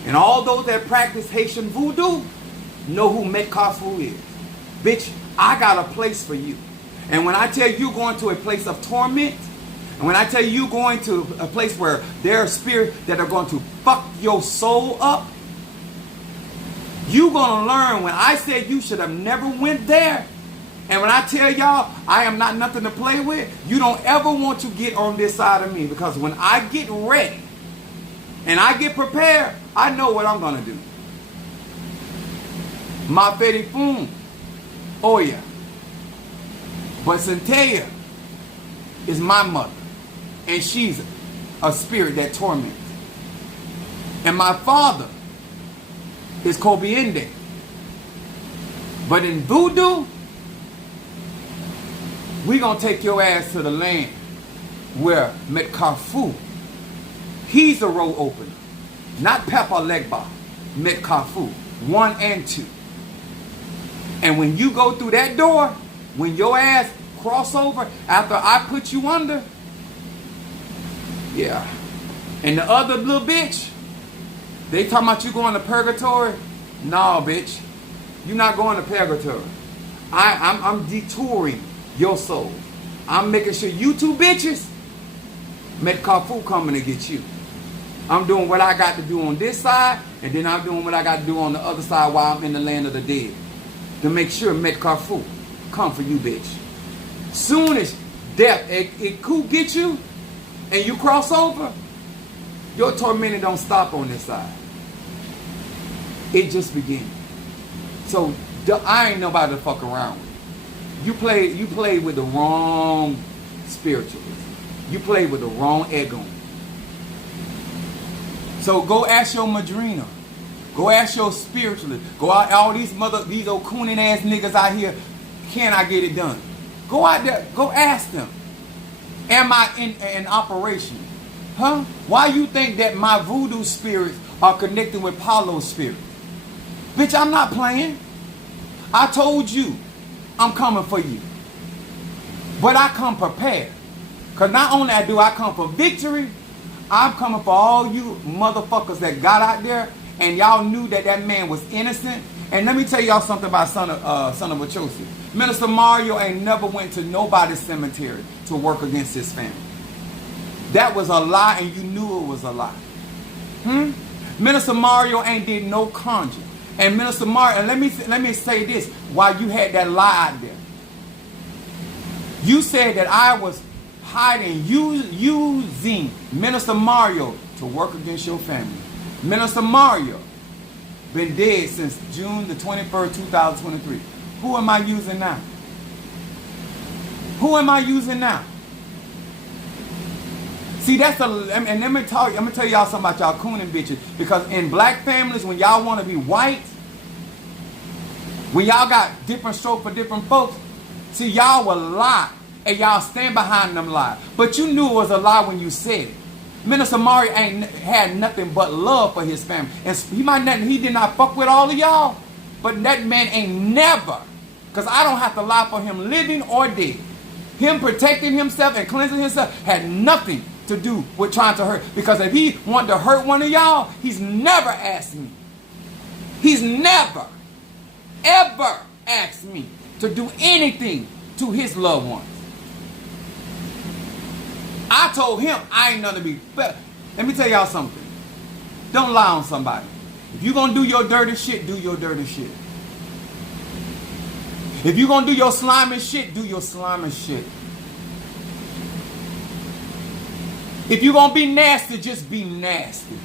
And all those that practice Haitian voodoo know who Metcalfu is. Bitch, I got a place for you. And when I tell you going to a place of torment, and when I tell you going to a place where there are spirits that are going to fuck your soul up, you're going to learn when I said you should have never went there. And when I tell y'all I am not nothing to play with, you don't ever want to get on this side of me. Because when I get ready and I get prepared, I know what I'm going to do. Ma Fedi Fum, Oya. But Centella is my mother. And she's a spirit that torments. And my father is Kobiende. But in voodoo, we're going to take your ass to the land where Metcalfu, he's the road opener. Not Papa Legba, Metcalfu, 1 and 2. And when you go through that door, when your ass cross over after I put you under, yeah. And the other little bitch, they talking about you going to purgatory. No, bitch. You're not going to purgatory. I'm detouring your soul. I'm making sure you two bitches, Metcalfu coming to get you. I'm doing what I got to do on this side, and then I'm doing what I got to do on the other side while I'm in the land of the dead. To make sure Metcalfu come for you, bitch. Soon as death, it could get you, and you cross over, your tormenting don't stop on this side. It just begins. So I ain't nobody to fuck around with. You play with the wrong spiritualist. You play with the wrong Egon. So go ask your madrina. Go ask your spiritualist. Go out, all these old cooning ass niggas out here, can I get it done? Go out there, go ask them. Am I in operation? Huh? Why you think that my voodoo spirits are connected with Paulo's spirit? Bitch, I'm not playing. I told you I'm coming for you. But I come prepared. Because not only do I come for victory, I'm coming for all you motherfuckers that got out there and y'all knew that that man was innocent. And let me tell y'all something about son of Achosi. Minister Mario ain't never went to nobody's cemetery to work against his family. That was a lie, and you knew it was a lie. Minister Mario ain't did no conjuring. And Minister Mario, and let me say this, while you had that lie out there. You said that I was hiding, using Minister Mario to work against your family. Minister Mario been dead since June the 21st, 2023. Who am I using now? Who am I using now? See, and let me tell y'all something about y'all cooning bitches. Because in black families, when y'all want to be white, when y'all got different strokes for different folks, see, y'all will lie. And y'all stand behind them lies. But you knew it was a lie when you said it. Minister Mario ain't had nothing but love for his family. And he did not fuck with all of y'all. But that man ain't never, because I don't have to lie for him living or dead. Him protecting himself and cleansing himself had nothing to do with trying to hurt. Because if he wanted to hurt one of y'all, he's never asked me. He's never, ever asked me to do anything to his loved ones. I told him I ain't nothing to be. Let me tell y'all something. Don't lie on somebody. If you're going to do your dirty shit, do your dirty shit. If you're going to do your slimy shit, do your slimy shit. If you're going to be nasty, just be nasty.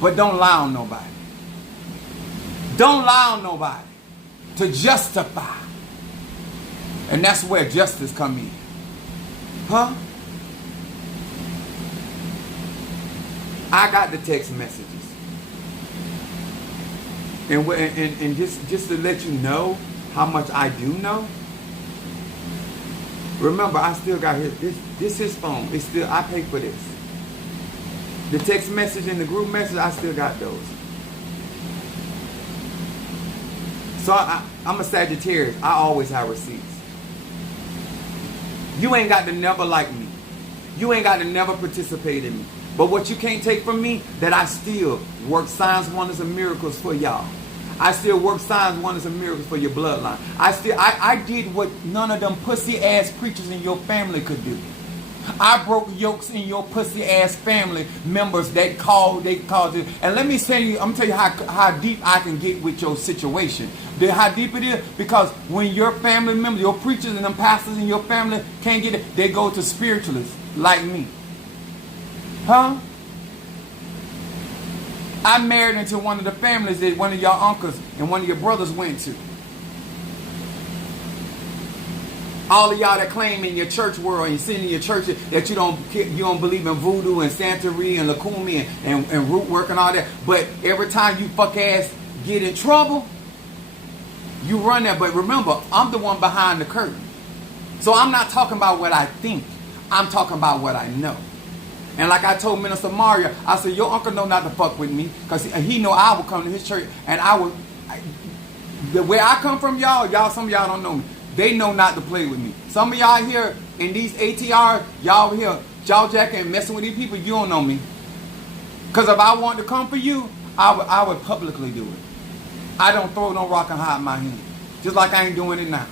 But don't lie on nobody. Don't lie on nobody to justify. And that's where justice come in. Huh? I got the text messages. And just to let you know how much I do know. Remember, I still got this his phone. It's still, I pay for this. The text message and the group message, I still got those. So I'm a Sagittarius. I always have receipts. You ain't got to never like me. You ain't got to never participate in me. But what you can't take from me, that I still work signs, wonders, and miracles for y'all. I still work signs, wonders, and miracles for your bloodline. I did what none of them pussy ass preachers in your family could do. I broke yokes in your pussy ass family members that called it. And let me tell you, I'm gonna tell you how deep I can get with your situation. How deep it is, because when your family members, your preachers and them pastors in your family can't get it, they go to spiritualists like me. Huh? I married into one of the families that one of your uncles and one of your brothers went to. All of y'all that claim in your church world and sitting in your church that you don't believe in voodoo and Santeria and Lakumi and root work and all that. But every time you fuck ass get in trouble, you run that. But remember, I'm the one behind the curtain. So I'm not talking about what I think. I'm talking about what I know. And like I told Minister Mario, I said, your uncle know not to fuck with me, because he know I will come to his church, and the way I come from y'all, some of y'all don't know me. They know not to play with me. Some of y'all here in these ATRS, y'all here jaw-jacking and messing with these people, you don't know me. Because if I want to come for you, I would publicly do it. I don't throw no rock and hide my hand. Just like I ain't doing it now.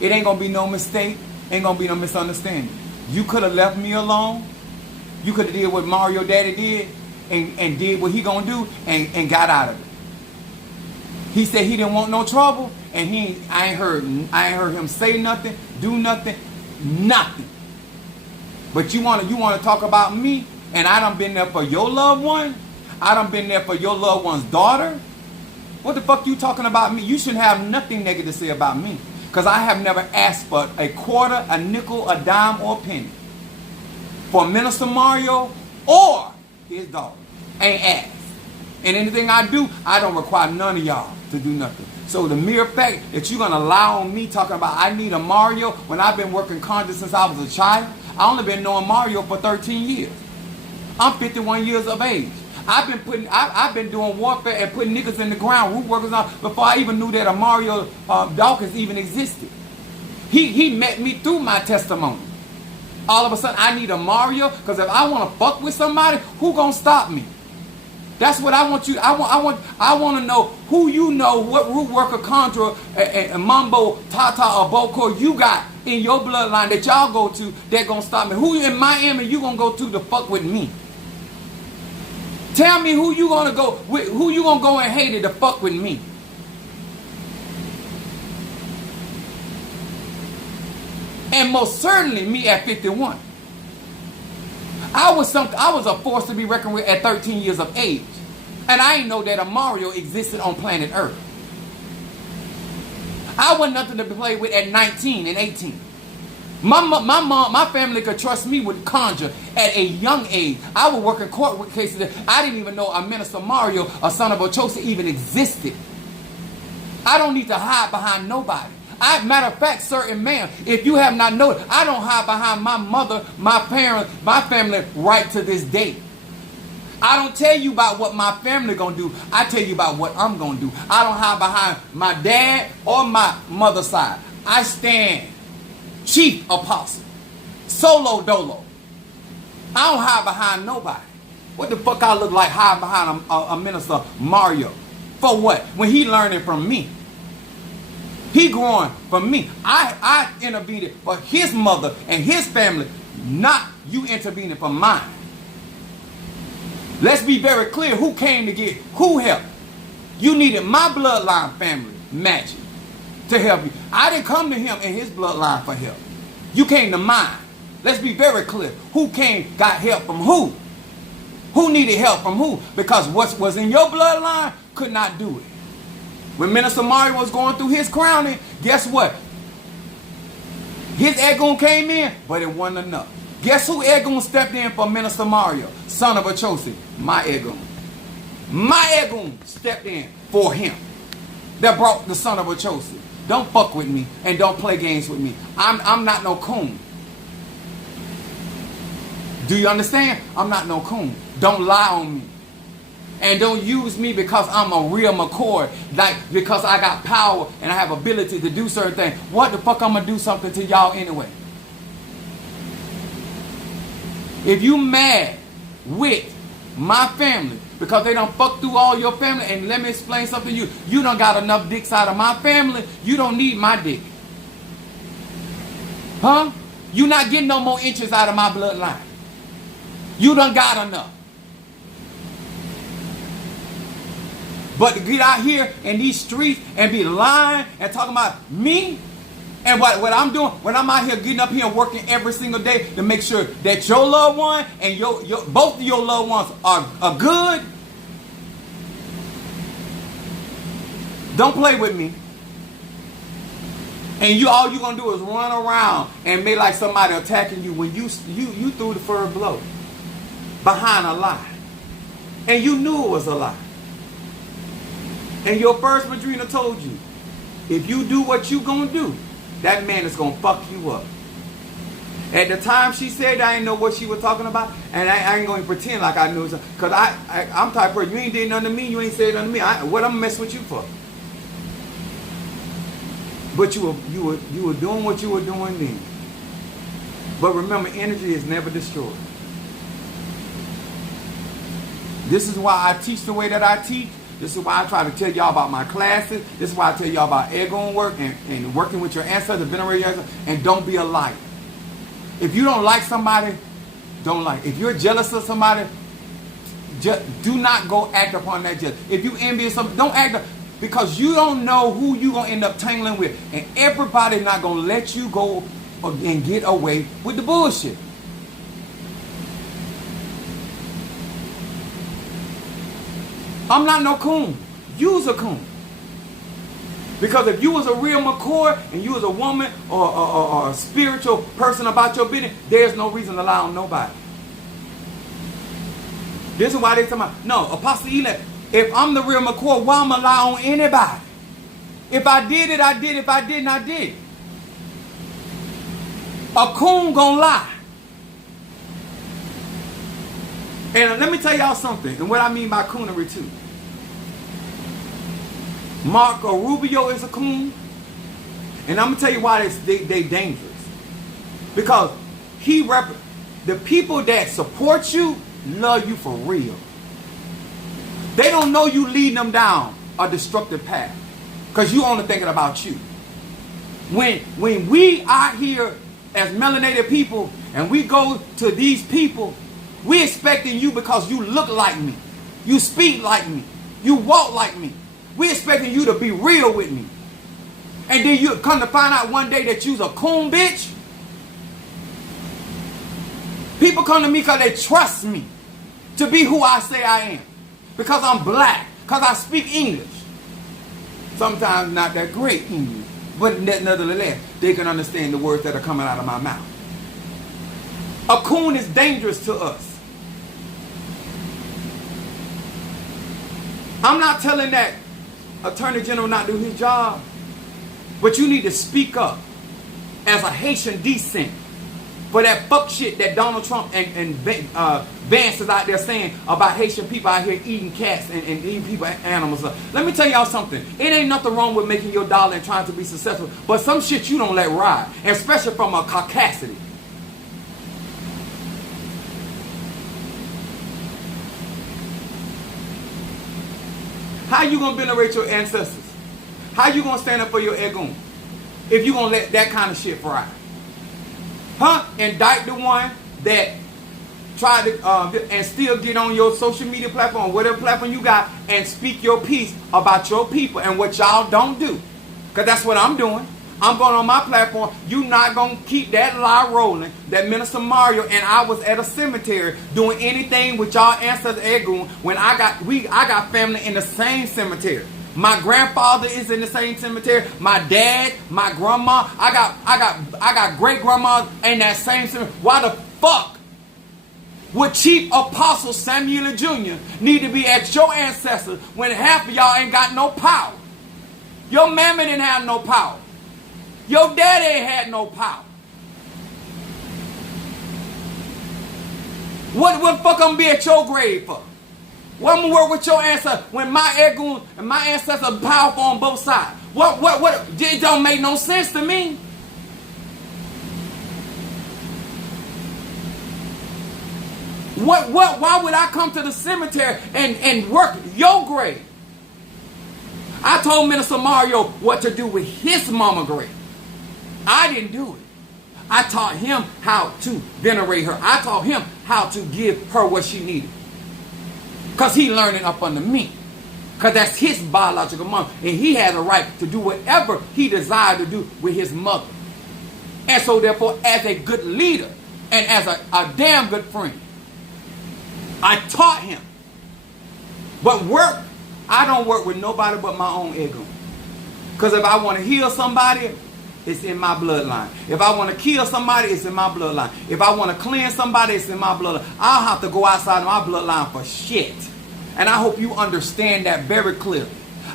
It ain't going to be no mistake. Ain't going to be no misunderstanding. You could have left me alone. You could have did what Mario Daddy did and did what he gonna do and got out of it. He said he didn't want no trouble, and I ain't heard him say nothing, do nothing. But you wanna talk about me, and I done been there for your loved one. I done been there for your loved one's daughter. What the fuck you talking about me? You shouldn't have nothing negative to say about me, because I have never asked for a quarter, a nickel, a dime, or a penny for Minister Mario or his daughter. ain't asked. And anything I do, I don't require none of y'all to do nothing. So the mere fact that you're going to lie on me talking about I need a Mario when I've been working conjure since I was a child. I only been knowing Mario for 13 years. I'm 51 years of age. I've been doing warfare and putting niggas in the ground, root workers on, before I even knew that a Mario Dawkins even existed. He met me through my testimony. All of a sudden, I need a Mario, because if I want to fuck with somebody, who gonna stop me? That's what I want you. I want to know who you know, what root worker, conjuror, and Mambo, Tata, or Boko you got in your bloodline that y'all go to that gonna stop me. Who in Miami you gonna go to fuck with me? Tell me who you gonna go with, who you gonna go in Haiti to fuck with me? And most certainly me at 51. I was a force to be reckoned with at 13 years of age. And I didn't know that a Mario existed on planet Earth. I wasn't nothing to be played with at 19 and 18. My family could trust me with conjure at a young age. I would work in court with cases that I didn't even know a Minister Mario, a son of Ochosa, even existed. I don't need to hide behind nobody. Matter of fact, sir and ma'am, if you have not noticed, I don't hide behind my mother, my parents, my family right to this day. I don't tell you about what my family gonna do. I tell you about what I'm gonna do. I don't hide behind my dad or my mother's side. I stand chief apostle, solo dolo. I don't hide behind nobody. What the fuck I look like hiding behind a Minister Mario? For what? When he learning from me. He growing from me. I intervened for his mother and his family, not you intervening for mine. Let's be very clear who came to get who help. You needed my bloodline family, Magic, to help you. I didn't come to him and his bloodline for help. You came to mine. Let's be very clear. Who got help from who? Who needed help from who? Because what was in your bloodline could not do it. When Minister Mario was going through his crowning, guess what? His Egon came in, but it wasn't enough. Guess who Egon stepped in for Minister Mario? Son of a Chosi, my Egon. My Egon stepped in for him. That brought the son of a Chosi. Don't fuck with me and don't play games with me. I'm not no coon. Do you understand? I'm not no coon. Don't lie on me. And don't use me because I'm a real McCoy, like because I got power and I have ability to do certain things. What the fuck I'm gonna do something to y'all anyway? If you mad with my family because they done fuck through all your family, and let me explain something to you. You done got enough dicks out of my family, you don't need my dick. Huh? You not getting no more inches out of my bloodline. You done got enough. But to get out here in these streets and be lying and talking about me and what I'm doing when I'm out here getting up here and working every single day to make sure that your loved one and both of your loved ones are good. Don't play with me. And all you gonna do is run around and make like somebody attacking you when you threw the first blow behind a lie. And you knew it was a lie. And your first Madrina told you, if you do what you gonna do, that man is gonna fuck you up. At the time she said, I didn't know what she was talking about, and I ain't gonna pretend like I knew it. Cause I'm type of person, you ain't did nothing to me, you ain't said nothing to me. What I'm mess with you for? But you were doing what you were doing then. But remember, energy is never destroyed. This is why I teach the way that I teach. This is why I try to tell y'all about my classes. This is why I tell y'all about Egon work and working with your ancestors, venerate your ancestors, and don't be a liar. If you don't like somebody, don't like. If you're jealous of somebody, just do not go act upon that jealousy. If you envious something, don't act because you don't know who you're going to end up tangling with. And everybody's not going to let you go and get away with the bullshit. I'm not no coon. You's a coon. Because if you was a real McCoy and you was a woman or a spiritual person about your business, there's no reason to lie on nobody. This is why they tell me, no, Apostle Eli, if I'm the real McCoy, why am I lie on anybody? If I did it, I did. If I didn't, I did. A coon gonna lie. And let me tell y'all something, and what I mean by coonery too. Marco Rubio is a coon, and I'm gonna tell you why they dangerous. Because the people that support you love you for real. They don't know you leading them down a destructive path, because you only thinking about you. When we are here as melanated people and we go to these people, we expecting you because you look like me, you speak like me, you walk like me. We expecting you to be real with me. And then you come to find out one day that you's a coon bitch. People come to me because they trust me to be who I say I am. Because I'm black. Because I speak English. Sometimes not that great English. But nevertheless, they can understand the words that are coming out of my mouth. A coon is dangerous to us. I'm not telling that Attorney General not do his job. But you need to speak up as a Haitian descent for that fuck shit that Donald Trump and Vance is out there saying about Haitian people out here eating cats and eating people, animals. Let me tell y'all something. It ain't nothing wrong with making your dollar and trying to be successful. But some shit you don't let ride. Especially from a caucasity. How you going to venerate your ancestors? How you going to stand up for your Egon if you going to let that kind of shit fly? Huh? Indict the one that tried to and still get on your social media platform, whatever platform you got, and speak your piece about your people and what y'all don't do. Because that's what I'm doing. I'm going on my platform. You not going to keep that lie rolling that Minister Mario and I was at a cemetery doing anything with y'all ancestors Egon when I got family in the same cemetery. My grandfather is in the same cemetery. My dad, my grandma, I got great grandma in that same cemetery. Why the fuck would Chief Apostle Samuel Jr. need to be at your ancestors when half of y'all ain't got no power? Your mammy didn't have no power. Your daddy ain't had no power. What the fuck I'm be at your grave for? What I'm gonna work with your ancestors when my Egon and my ancestors are powerful on both sides? What? It don't make no sense to me. Why would I come to the cemetery and work your grave? I told Minister Mario what to do with his mama grave. I didn't do it. I taught him how to venerate her. I taught him how to give her what she needed. Because he learning up under me. Because that's his biological mom. And he has a right to do whatever he desired to do with his mother. And so therefore, as a good leader and as a damn good friend, I taught him. But work, I don't work with nobody but my own ego. Because if I want to heal somebody, it's in my bloodline. If I want to kill somebody, it's in my bloodline. If I want to cleanse somebody, it's in my bloodline. I'll have to go outside of my bloodline for shit. And I hope you understand that very clearly.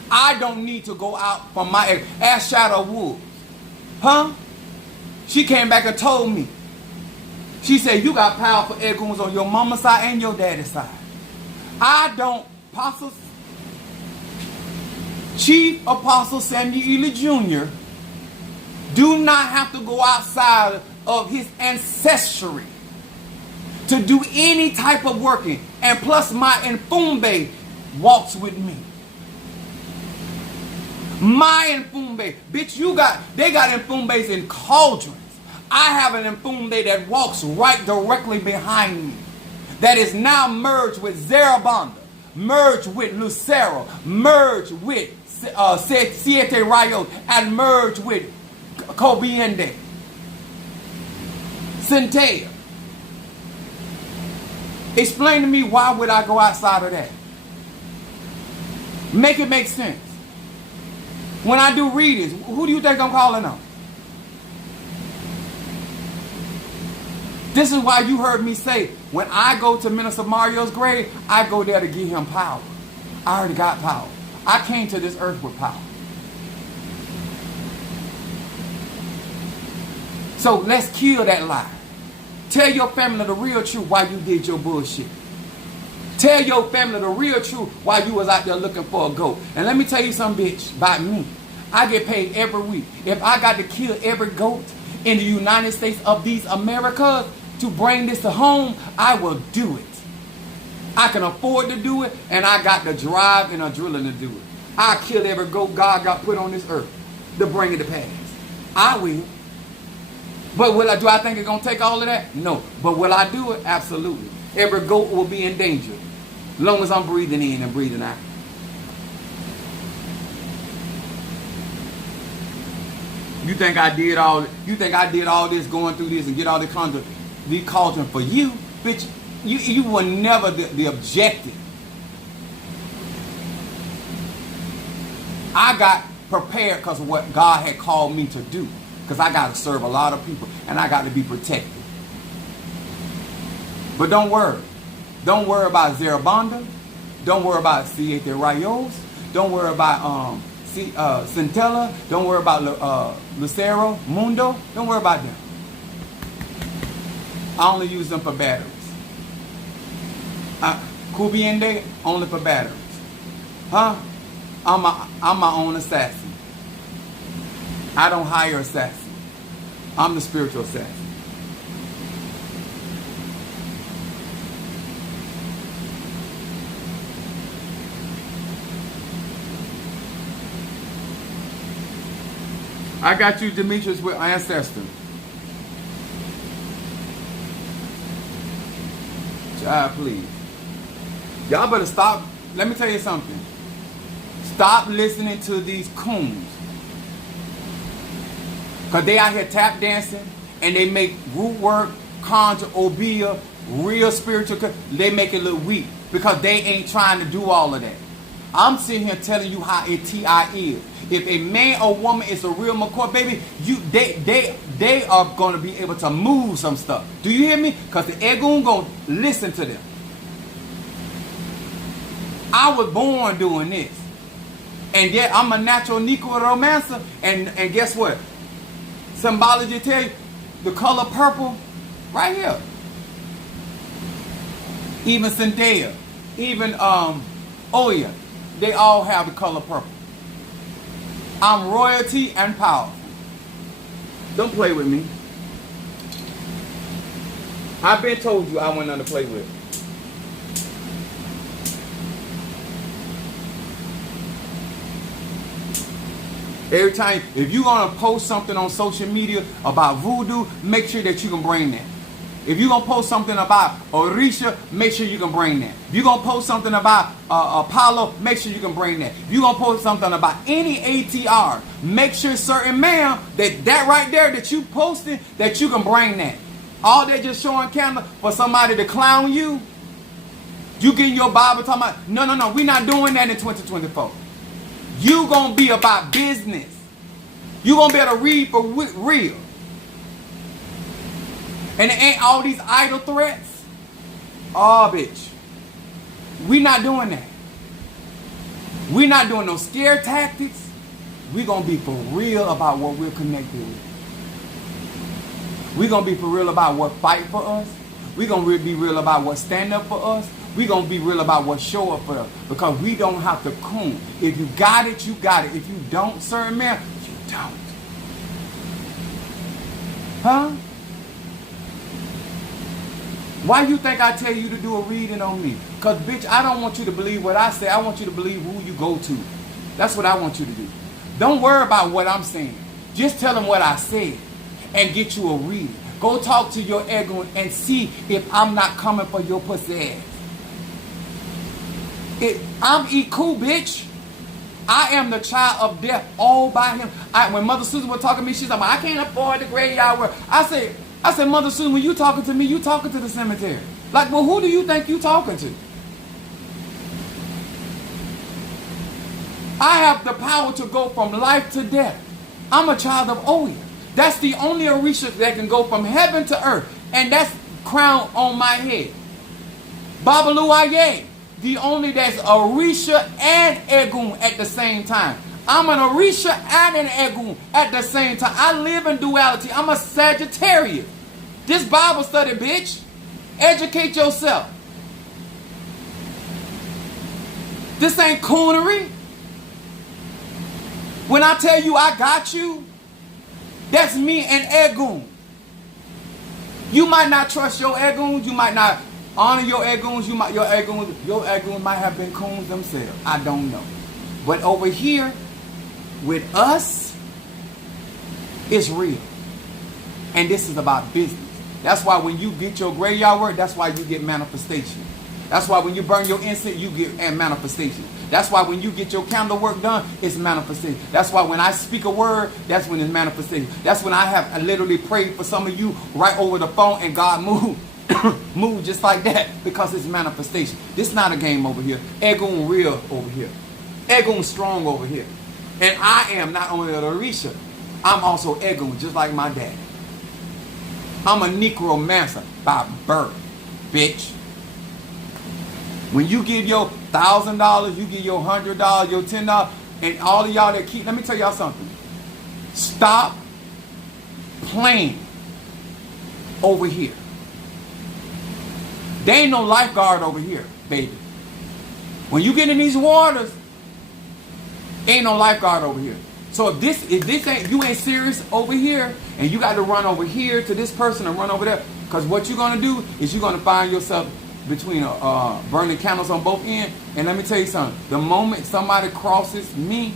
I don't need to go out from my ass shadow wolves. Huh? She came back and told me. She said, you got powerful Egons on your mama's side and your daddy's side. I don't, Apostles, Chief Apostle Samuel Ely Jr. do not have to go outside of his ancestry to do any type of working. And plus my Mfumbe walks with me. My Mfumbe. Bitch, they got Mfumbes in cauldrons. I have an Mfumbe that walks right directly behind me. That is now merged with Zarabanda, merged with Lucero, merged with Siete Rayo, and merged with Kobiende, Centella. Explain to me why would I go outside of that? Make it make sense. When I do readings, who do you think I'm calling on? This is why you heard me say, when I go to Minister Mario's grave, I go there to give him power. I already got power. I came to this earth with power. So let's kill that lie. Tell your family the real truth why you did your bullshit. Tell your family the real truth why you was out there looking for a goat. And let me tell you something, bitch, about me. I get paid every week. If I got to kill every goat in the United States of these Americas to bring this to home, I will do it. I can afford to do it, and I got the drive and adrenaline to do it. I kill every goat God got put on this earth to bring it to pass. I will. But do I think it's going to take all of that? No. But will I do it? Absolutely. Every goat will be in danger as long as I'm breathing in and breathing out. You think I did all this going through this and get all the cauldron for you? Bitch, you were never the objective. I got prepared because of what God had called me to do. Because I got to serve a lot of people and I got to be protected. But don't worry. Don't worry about Zerabanda. Don't worry about Siete Rayos. Don't worry about Centella. Don't worry about Lucero, Mundo. Don't worry about them. I only use them for batteries. Kubiende, only for batteries. Huh? I'm my own assassin. I don't hire assassins. I'm the spiritual assassin. I got you, Demetrius, with ancestor. Child, please. Y'all better stop. Let me tell you something. Stop listening to these coons. Because they out here tap dancing and they make root work, conjure, obia, real spiritual. They make it look weak because they ain't trying to do all of that. I'm sitting here telling you how a TI is. If a man or woman is a real McCoy, baby, they are going to be able to move some stuff. Do you hear me? Because the Egon going to listen to them. I was born doing this. And yet I'm a natural Negro romancer. And guess what? Symbology tell you the color purple right here. Even Zendaya, even Oya, they all have the color purple. I'm royalty and powerful. Don't play with me. I've been told you I wasn't nothing to play with. Every time, if you're going to post something on social media about voodoo, make sure that you can bring that. If you're going to post something about Orisha, make sure you can bring that. If you're going to post something about Apollo, make sure you can bring that. If you're going to post something about any ATR, make sure, certain ma'am, that right there that you posted, that you can bring that. All that just showing camera for somebody to clown you, you getting your Bible talking about, no, we're not doing that in 2024. You going to be about business. You going to be able to read for real. And it ain't all these idle threats. Oh, bitch. We not doing that. We not doing no scare tactics. We going to be for real about what we're connected with. We going to be for real about what fight for us. We going to be real about what stand up for us. We going to be real about what show up for us. Because we don't have to coon. If you got it, you got it. If you don't, sir and ma'am, you don't. Huh? Why you think I tell you to do a reading on me? Because, bitch, I don't want you to believe what I say. I want you to believe who you go to. That's what I want you to do. Don't worry about what I'm saying. Just tell them what I said and get you a reading. Go talk to your Egon and see if I'm not coming for your pussy ass. I'm Iku, bitch. I am the child of death all by him. When Mother Susan was talking to me, she's like, I can't afford the graveyard work. I said, Mother Susan, when you talking to me, you talking to the cemetery. Like, well, who do you think you talking to? I have the power to go from life to death. I'm a child of Oya. That's the only Orisha that can go from heaven to earth. And that's crown on my head. Babalu Aye. The only that's Orisha and Egun at the same time. I'm an Orisha and an Egun at the same time. I live in duality. I'm a Sagittarius. This Bible study, bitch. Educate yourself. This ain't Coonry. When I tell you I got you, that's me and Egun. You might not trust your Eguns. You might not honor your Eguns. Your Eguns might have been coons themselves. I don't know. But over here, with us, it's real. And this is about business. That's why when you get your graveyard work, that's why you get manifestation. That's why when you burn your incense, you get manifestation. That's why when you get your candle work done, it's manifestation. That's why when I speak a word, that's when it's manifestation. That's when I literally prayed for some of you right over the phone and God moved. Move just like that because it's manifestation. This is not a game over here. Egon real over here. Egon strong over here. And I am not only a Orisha, I'm also Egon just like my dad. I'm a necromancer by birth, bitch. When you give your $1,000, you give your $100, your $10, and all of y'all that keep, let me tell y'all something. Stop playing over here. There ain't no lifeguard over here, baby. When you get in these waters, ain't no lifeguard over here. So if this ain't, you ain't serious over here, and you got to run over here to this person and run over there, because what you're gonna do is you're gonna find yourself between burning candles on both ends. And let me tell you something. The moment somebody crosses me,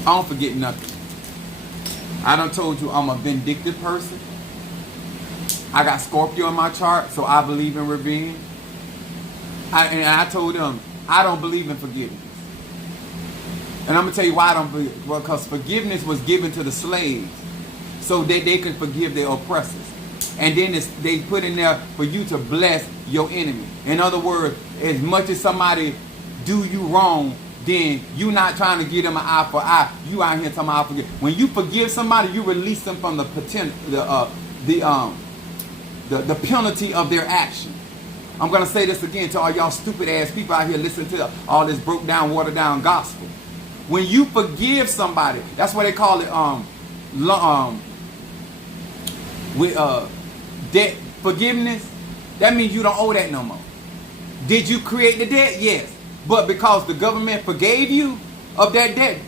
I don't forget nothing. I done told you I'm a vindictive person. I got Scorpio in my chart, so I believe in revenge. And I told them, I don't believe in forgiveness. And I'm going to tell you why I don't believe. Well, because forgiveness was given to the slaves so that they could forgive their oppressors. And then they put in there for you to bless your enemy. In other words, as much as somebody do you wrong, then you not trying to give them an eye for eye. You out here talking about forgive. When you forgive somebody, you release them from the penalty of their action. I'm going to say this again to all y'all stupid ass people out here listening to all this broke down, watered down gospel. When you forgive somebody, that's what they call it, debt forgiveness. That means you don't owe that no more. Did you create the debt? Yes. But because the government forgave you of that debt,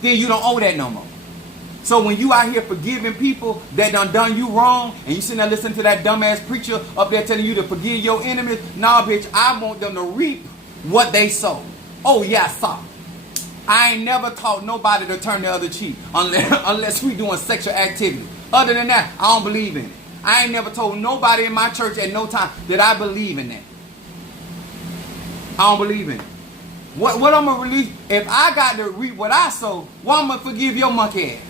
then you don't owe that no more. So when you out here forgiving people that done you wrong, and you sitting there listening to that dumbass preacher up there telling you to forgive your enemies, nah, bitch, I want them to reap what they sow. Oh, yeah, I saw. I ain't never taught nobody to turn the other cheek unless we doing sexual activity. Other than that, I don't believe in it. I ain't never told nobody in my church at no time that I believe in that. I don't believe in it. What I'm going to release, if I got to reap what I sow, why am I going to forgive your monkey ass?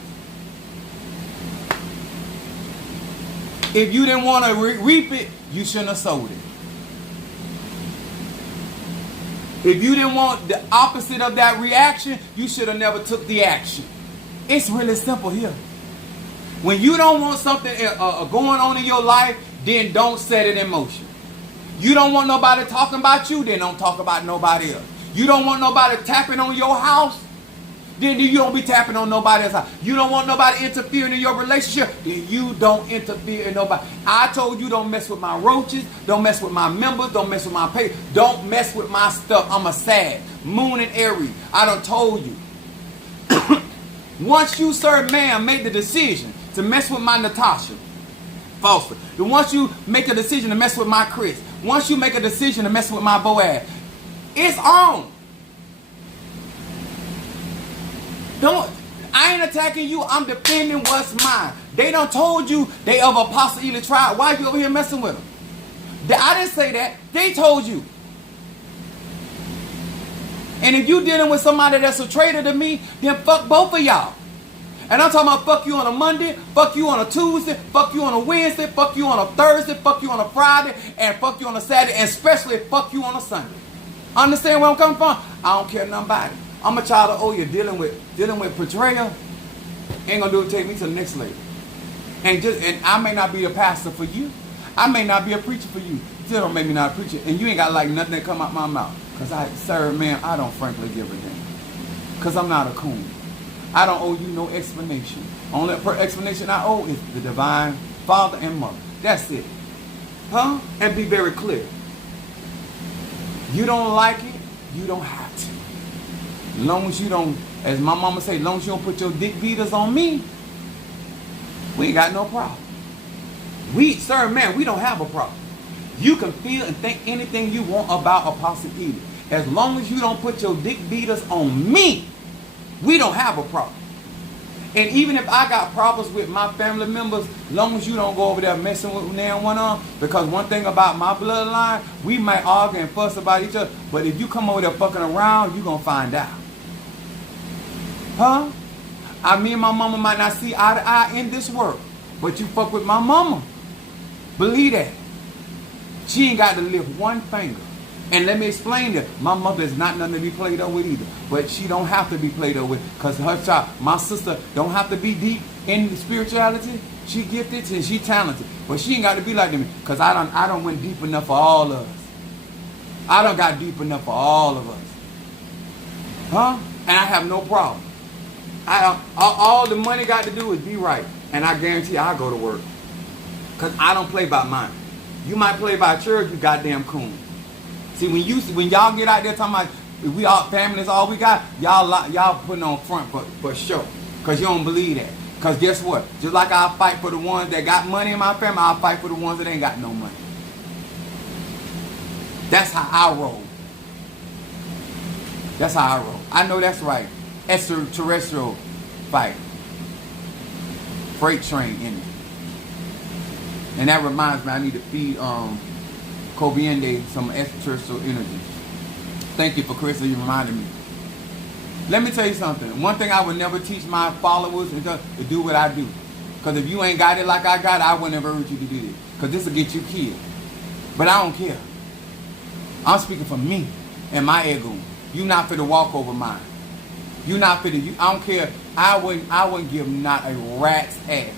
If you didn't want to reap it, you shouldn't have sowed it. If you didn't want the opposite of that reaction, you should have never took the action. It's really simple here. When you don't want something going on in your life, then don't set it in motion. You don't want nobody talking about you, then don't talk about nobody else. You don't want nobody tapping on your house, then you don't be tapping on nobody else's house. You don't want nobody interfering in your relationship, then you don't interfere in nobody. I told you don't mess with my roaches, don't mess with my members, don't mess with my pay, don't mess with my stuff. I'm a Sag, Moon and Aries. I done told you. Once you, sir, ma'am, make the decision to mess with my Natasha Foster, then once you make a decision to mess with my Chris, once you make a decision to mess with my Boaz, it's on. I ain't attacking you. I'm defending what's mine. They done told you they of Apostle Ely tribe. Why are you over here messing with them? I didn't say that. They told you. And if you dealing with somebody that's a traitor to me, then fuck both of y'all. And I'm talking about fuck you on a Monday, fuck you on a Tuesday, fuck you on a Wednesday, fuck you on a Thursday, fuck you on a Friday, and fuck you on a Saturday, and especially fuck you on a Sunday. Understand where I'm coming from? I don't care nothing about it. I'm a child of Oya dealing with betrayal. ain't gonna do it take me to the next level. And I may not be a pastor for you. I may not be a preacher for you. Still don't make me not a preacher. And you ain't got like nothing that come out my mouth. Because sir, man, I don't frankly give a damn. Because I'm not a coon. I don't owe you no explanation. Only explanation I owe is the divine father and mother. That's it. Huh? And be very clear. You don't like it, you don't have to. As long as you don't, as my mama say, as long as you don't put your dick beaters on me, we ain't got no problem. Sir, man, we don't have a problem. You can feel and think anything you want about Apostle Egan. As long as you don't put your dick beaters on me, we don't have a problem. And even if I got problems with my family members, as long as you don't go over there messing with them one on, because one thing about my bloodline, we might argue and fuss about each other, but if you come over there fucking around, you're going to find out. Huh? Me and my mama might not see eye to eye in this world, but you fuck with my mama. Believe that. She ain't got to lift one finger. And let me explain that. My mother is not nothing to be played up with either. But she don't have to be played up with. Because her child, my sister, don't have to be deep in the spirituality. She gifted and she talented. But she ain't got to be like me. Because I don't went deep enough for all of us. I don't got deep enough for all of us. Huh? And I have no problem. All the money got to do is be right. And I guarantee I'll go to work. Because I don't play by mine. You might play by church, you goddamn coon. See, when y'all get out there talking about if we all family is all we got, y'all putting on front for sure. Because you don't believe that. Because guess what? Just like I'll fight for the ones that got money in my family, I'll fight for the ones that ain't got no money. That's how I roll. That's how I roll. I know that's right. Extraterrestrial fight. Freight train energy. And that reminds me, I need to feed Kobiende some extraterrestrial energy. Thank you for Chris, you reminded me. Let me tell you something. One thing I would never teach my followers is to do what I do. Because if you ain't got it like I got it, I wouldn't have urged you to do this. Because this will get you killed. But I don't care. I'm speaking for me and my Egon. You not fit to walk over mine. You not fit to, I don't care. I wouldn't give not a rat's ass.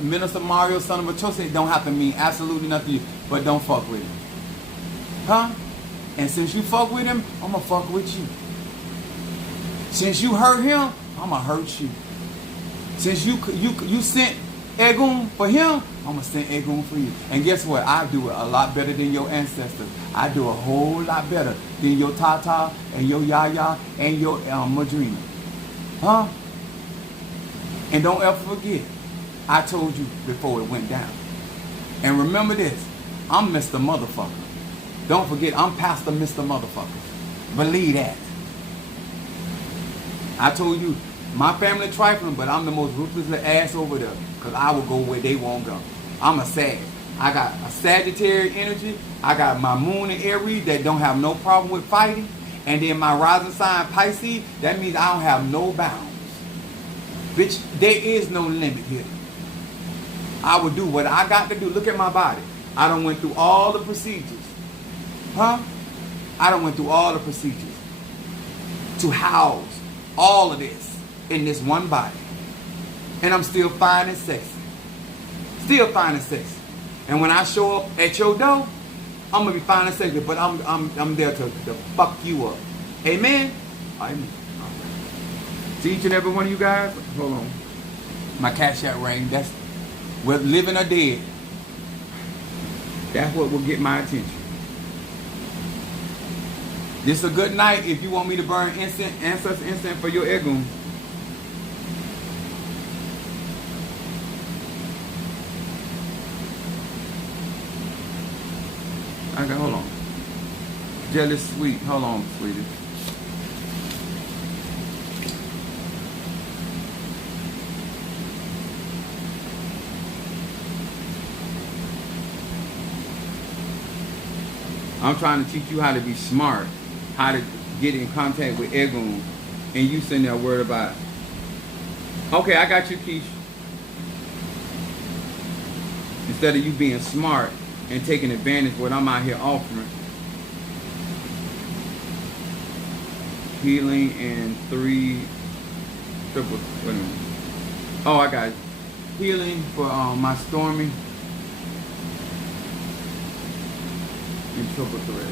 Minister Mario, son of a Chose, don't have to mean absolutely nothing to you, but don't fuck with him. Huh? And since you fuck with him, I'm gonna fuck with you. Since you hurt him, I'm gonna hurt you. Since you sent Egon for him, I'm gonna send Egon for you. And guess what? I do it a lot better than your ancestors. I do a whole lot better than your Tata and your Yaya and your Madrina. Huh? And don't ever forget, I told you before it went down. And remember this, I'm Mr. Motherfucker. Don't forget, I'm Pastor Mr. Motherfucker. Believe that. I told you, my family trifling, but I'm the most ruthless ass over there. Because I will go where they won't go. I'm a Sag. I got a Sagittarius energy. I got my moon in Aries that don't have no problem with fighting. And then my rising sign Pisces, that means I don't have no bounds. Bitch, there is no limit here. I will do what I got to do. Look at my body. I done went through all the procedures. Huh? I done went through all the procedures to house all of this in this one body. And I'm still fine and sexy. Still fine and sexy. And when I show up at your door, I'm going to be fine and sexy, but I'm there to fuck you up. Amen? Amen. To each and every one of you guys, hold on. My cash out ring, that's whether living or dead. That's what will get my attention. This is a good night if you want me to burn ancestor incense for your Egon. Okay, hold on. Jealous sweet. Hold on, sweetie. I'm trying to teach you how to be smart, how to get in contact with Egon, and you sitting there worried about, okay, I got you, Keisha. Instead of you being smart and taking advantage of what I'm out here offering. Healing and 3 triple, wait a minute. Oh, I got healing for my Stormy and triple thread.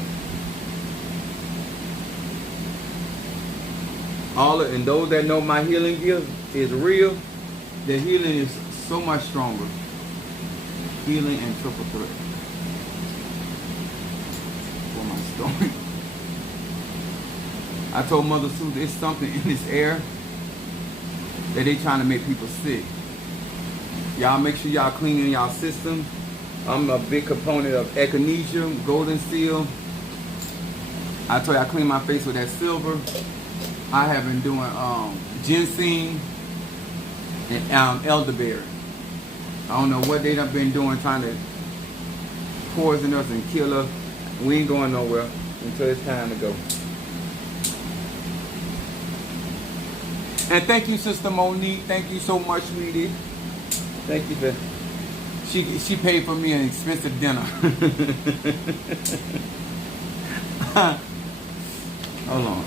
And those that know my healing gift is real. The healing is so much stronger. Healing and triple thread for my Stormy. I told Mother Sue there's something in this air that they trying to make people sick. Y'all make sure y'all cleaning y'all system. I'm a big component of echinacea, golden seal. I told you I clean my face with that silver. I have been doing ginseng and elderberry. I don't know what they done been doing trying to poison us and kill us. We ain't going nowhere until it's time to go. And thank you, Sister Monique. Thank you so much, sweetie. Thank you for she paid for me an expensive dinner. Hold on.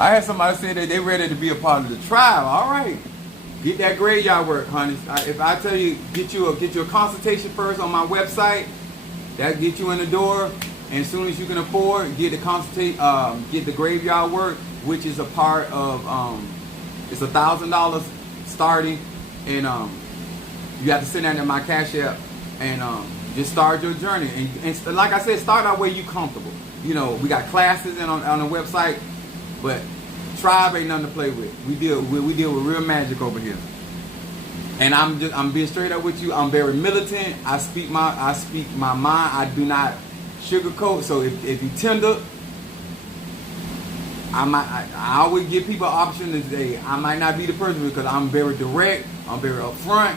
I had somebody say that they ready to be a part of the tribe. All right. Get that graveyard work, honey. If I tell you, get you a consultation first on my website, that get you in the door. And as soon as you can afford, get the graveyard work, which is a part of it's $1,000 starting, and you have to send that in my Cash App and just start your journey. And like I said, start out where you comfortable. You know, we got classes on the website, but tribe ain't nothing to play with. We deal with real magic over here. And I'm being straight up with you. I'm very militant. I speak my mind. I do not sugarcoat. So if you tender, I always give people an option to say I might not be the person because I'm very direct. I'm very upfront.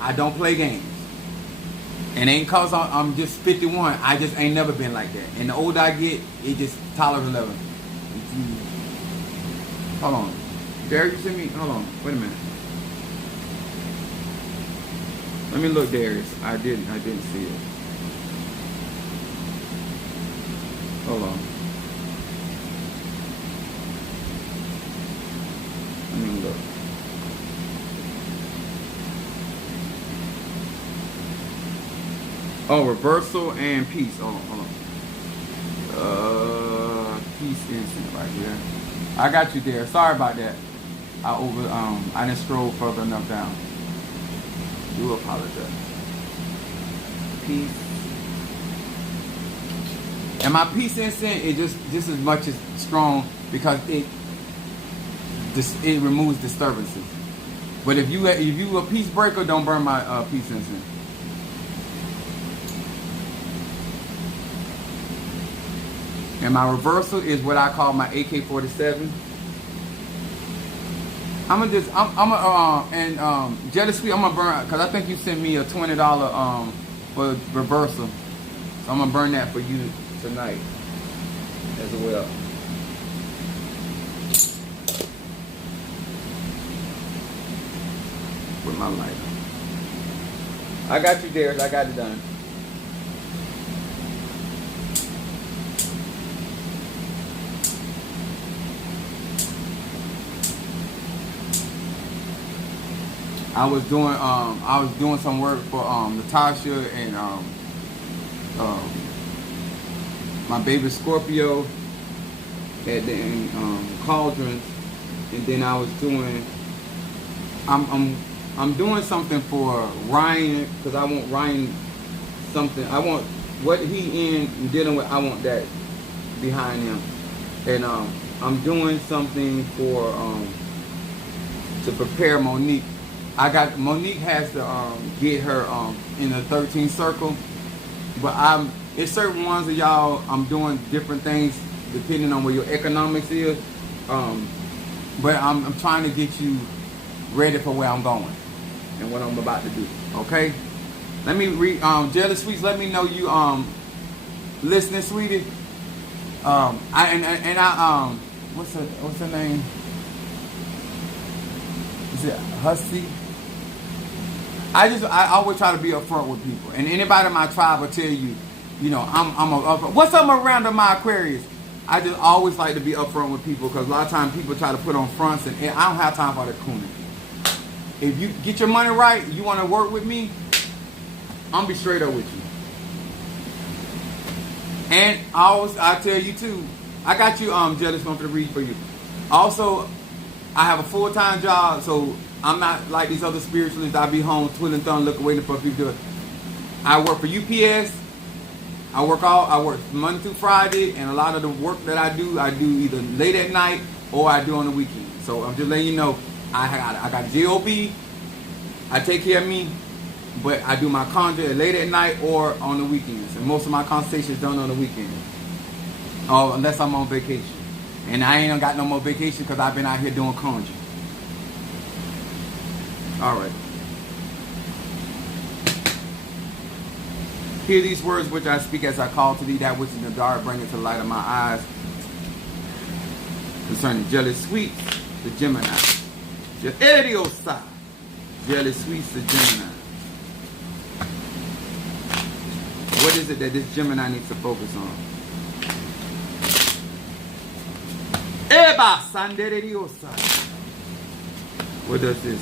I don't play games. And ain't cause I'm just 51. I just ain't never been like that. And the older I get, it just tolerance level. Hold on. Derek, you sent me? Hold on. Wait a minute. Let me look, Darius. I didn't see it. Hold on. Let me look. Oh, reversal and peace. Hold on. Peace instant right here. I got you there. Sorry about that. I didn't scroll further enough down. Do apologize. Peace. And my peace instant is just as much as strong because it removes disturbances. But if you a peace breaker, don't burn my peace instant. And my reversal is what I call my AK-47. Jelly Sweet, I'm gonna burn because I think you sent me a $20 for reversal, so I'm gonna burn that for you tonight as well. With my lighter, I got you, Darius. I got it done. I was doing some work for Natasha and my baby Scorpio at the Cauldrons, and then I was doing I'm doing something for Ryan because I want Ryan something. I want what he in dealing with. I want that behind him, and I'm doing something for to prepare Monique. Monique has to get her in the 13th circle, but it's certain ones of y'all I'm doing different things depending on where your economics is, but I'm trying to get you ready for where I'm going and what I'm about to do. Okay, let me read Jelly Sweets. Let me know you listening, sweetie. What's her name? Is it Hussy? I always try to be upfront with people, and anybody in my tribe will tell you you know, what's up around my Aquarius? I just always like to be upfront with people because a lot of times people try to put on fronts and I don't have time for that Coonry. If you get your money right, you want to work with me, I'm gonna be straight up with you. And I tell you too, I got you jealous going to read for you. Also, I have a full-time job, so I'm not like these other spiritualists. I be home twiddling thumbs, looking, waiting for people to do it. I work for UPS. I work Monday through Friday, and a lot of the work that I do either late at night or I do on the weekend. So I'm just letting you know, I got a job. I take care of me, but I do my conjuring late at night or on the weekends. And most of my consultations done on the weekends, unless I'm on vacation. And I ain't got no more vacation because I've been out here doing conjuring. All right. Hear these words which I speak as I call to thee, that which in the dark bring it to the light of my eyes. Concerning jealous sweets, the Gemini. Jealous sweets, the Gemini. What is it that this Gemini needs to focus on? What does this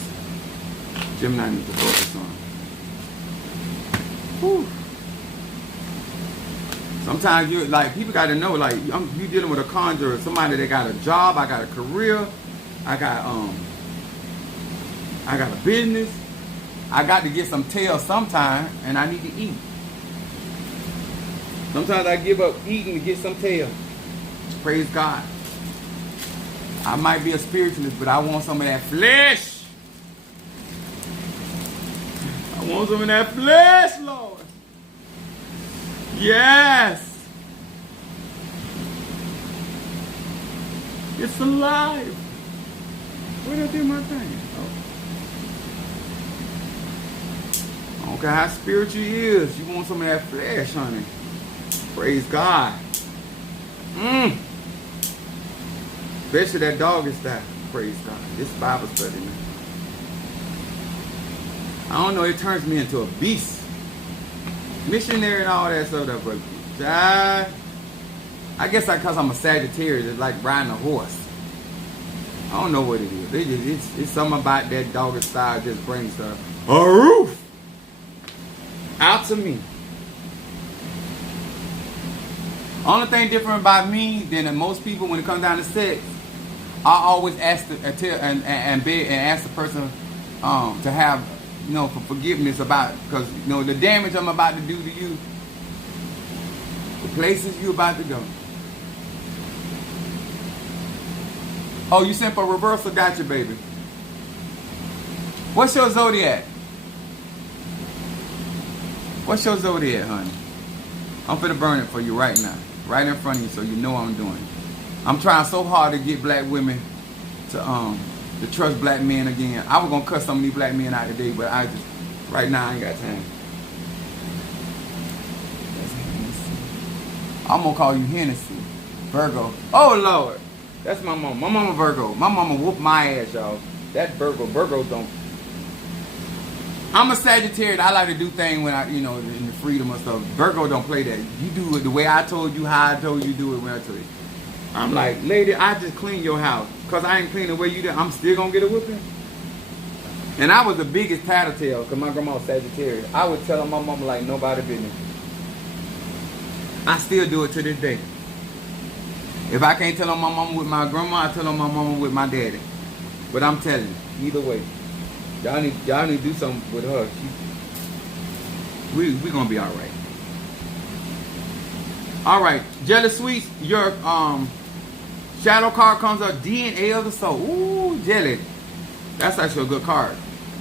Gemini need to focus on? Whew. Sometimes you like people got to know, like you dealing with a conjurer, somebody that got a job, I got a career, I got a business, I got to get some tail sometime, and I need to eat. Sometimes I give up eating to get some tail. Praise God. I might be a spiritualist, but I want some of that flesh. I want some of that flesh, Lord. Yes. It's alive. Where did I do my thing? Oh. I don't care how spiritual you is. You want some of that flesh, honey. Praise God. Especially that dog style. Praise God. This Bible study, man. I don't know, it turns me into a beast. Missionary and all that stuff, but I guess because I'm a Sagittarius, it's like riding a horse. I don't know what it is. It's something about that dog style just brings the roof out to me. Only thing different about me than most people when it comes down to sex, I always ask and ask the person to have, you know, for forgiveness about, because you know the damage I'm about to do to you, the places you about to go. Oh, you sent for reversal? Gotcha, baby. What's your zodiac? What's your zodiac, honey? I'm finna burn it for you right now. Right in front of you so you know what I'm doing. I'm trying so hard to get black women to trust black men again. I was gonna cut some of these black men out today, but right now I ain't got time. I'm gonna call you Hennessy. Virgo. Oh Lord. That's my mama. My mama Virgo. My mama whooped my ass, y'all. That Virgos don't. I'm a Sagittarius. I like to do things when in the freedom and stuff. Virgo don't play that. You do it the way I told you, how I told you, do it when I told you. I'm like, lady, I just cleaned your house. Because I ain't clean the way you did. I'm still going to get a whipping. And I was the biggest tattletale because my grandma was Sagittarius. I would tell my mama like nobody business. I still do it to this day. If I can't tell on my mama with my grandma, I tell on my mama with my daddy. But I'm telling you, either way. Y'all need to do something with her. We gonna be all right. All right, jealous sweets. Your shadow card comes up. DNA of the soul. Ooh, jelly. That's actually a good card.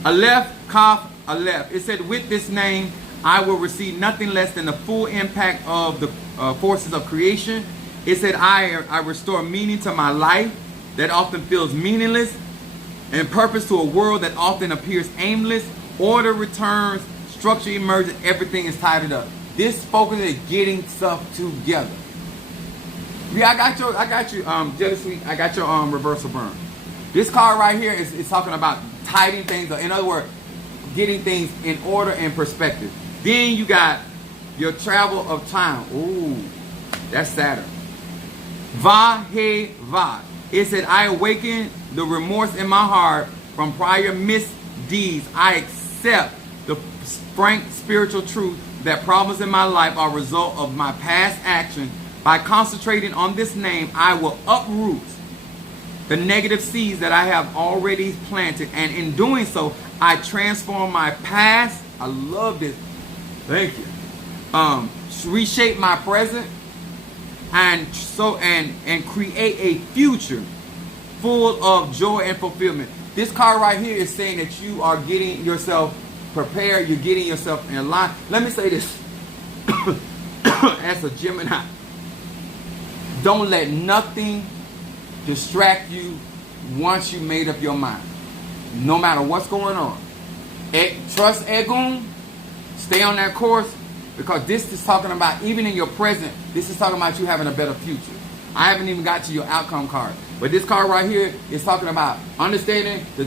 Aleph, Kaf, Aleph. It said, with this name, I will receive nothing less than the full impact of the forces of creation. It said, I restore meaning to my life that often feels meaningless, and purpose to a world that often appears aimless. Order returns, structure emerges, everything is tied up. This focus is getting stuff together. Yeah, I got you, jealous sweet. I got your reversal burn. This card right here is talking about tidying things up. In other words, getting things in order and perspective. Then you got your travel of time. Ooh, that's Saturn. Va he va. It said, I awaken the remorse in my heart from prior misdeeds. I accept the frank spiritual truth that problems in my life are a result of my past action. By concentrating on this name, I will uproot the negative seeds that I have already planted. And in doing so, I transform my past. I love this. Thank you. Reshape my present and create a future full of joy and fulfillment. This card right here is saying that you are getting yourself prepared. You're getting yourself in line. Let me say this. As a Gemini, don't let nothing distract you once you made up your mind. No matter what's going on. Trust Egon. Stay on that course. Because this is talking about, even in your present, this is talking about you having a better future. I haven't even got to your outcome card. But this card right here is talking about understanding the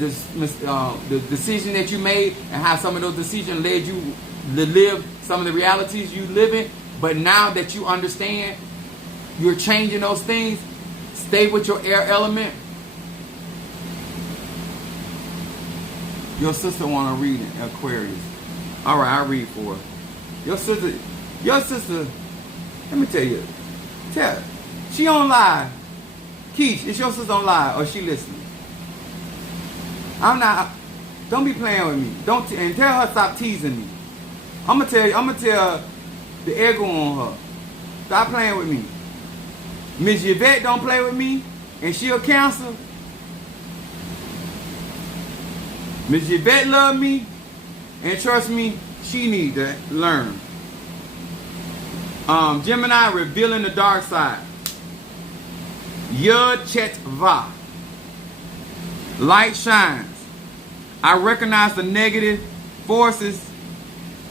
decision that you made and how some of those decisions led you to live some of the realities you live in. But now that you understand, you're changing those things. Stay with your air element. Your sister want to read it, Aquarius. All right, I'll read for her. Your sister, let me tell you. She on live. Keish, is your sister on live or she listening? Don't be playing with me. And tell her stop teasing me. I'm gonna tell the ego on her. Stop playing with me. Miss Yvette don't play with me, and she a Cancer. Miss Yvette love me, and trust me, she need to learn. Gemini revealing the dark side. Yud Chet Va. Light shines. I recognize the negative forces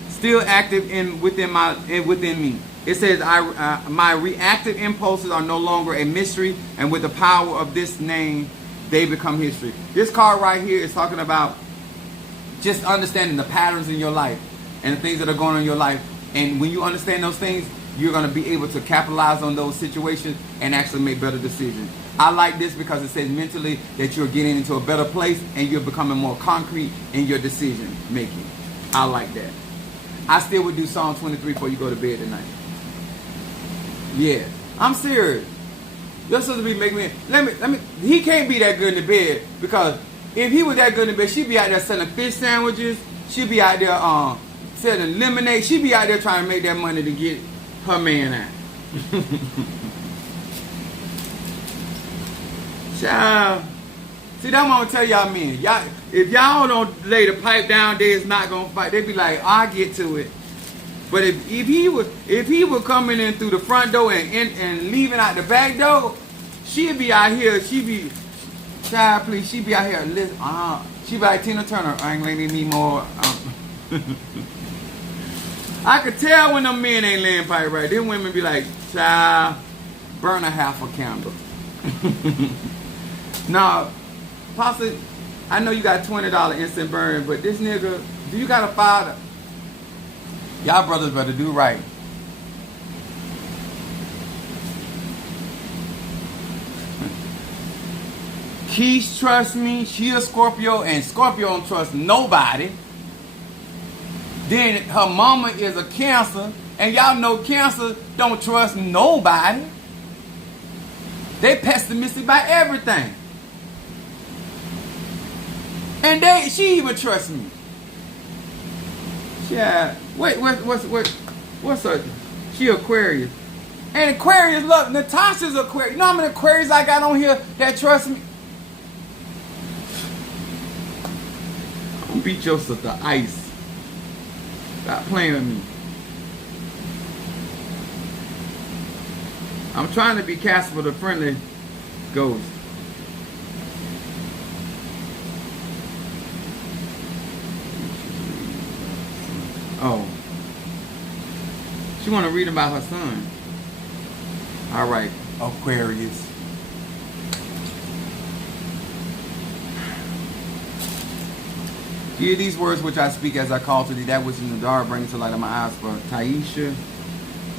still active within me. It says, my reactive impulses are no longer a mystery, and with the power of this name, they become history. This card right here is talking about just understanding the patterns in your life and the things that are going on in your life. And when you understand those things, you're going to be able to capitalize on those situations and actually make better decisions. I like this because it says mentally that you're getting into a better place and you're becoming more concrete in your decision making. I like that. I still would do Psalm 23 before you go to bed tonight. Yeah, I'm serious. Your sister be making me. Let me. He can't be that good in the bed, because if he was that good in the bed, she'd be out there selling fish sandwiches. She'd be out there selling lemonade. She'd be out there trying to make that money to get her man out. Child. See, that's what I'm gonna tell y'all men. Y'all, if y'all don't lay the pipe down, they's not gonna fight. They be like, I'll get to it. But if he was coming in through the front door and leaving out the back door, she'd be out here. She'd be, child, please. She'd be out here. Listen, she'd be like Tina Turner. I ain't letting me more. I could tell when them men ain't laying pipe right. Them women be like, child, burn a half a candle. Now, possibly, I know you got $20 instant burn, but this nigga, do you got a father? Y'all brothers better do right. Keish trust me. She a Scorpio, and Scorpio don't trust nobody. Then her mama is a Cancer, and y'all know Cancer don't trust nobody. They pessimistic about everything. And she even trusts me. Yeah. What's her? She Aquarius. And Aquarius, look, Natasha's Aquarius. You know how many Aquarius I got on here that trust me? I'm gonna beat your sister ice. Stop playing with me. I'm trying to be Casper the Friendly Ghost. Oh. She want to read about her son. All right, Aquarius. Hear these words which I speak as I call to thee, that which is in the dark, bring it to light of my eyes for Taisha,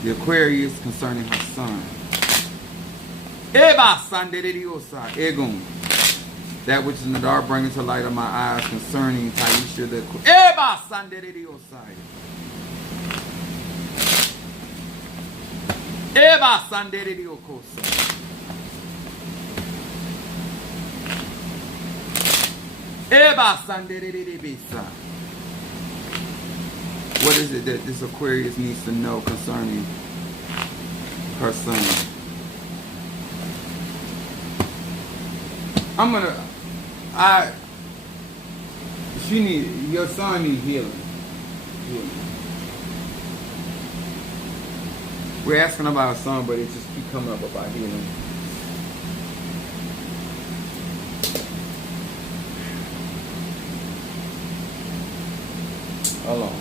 the Aquarius, concerning her son. Egon. That which is in the dark, bring it to light of my eyes, concerning Taisha, the Aquarius. What is it that this Aquarius needs to know concerning her son? Your son needs healing. We're asking about a son, but it just keep coming up about healing. Hold on.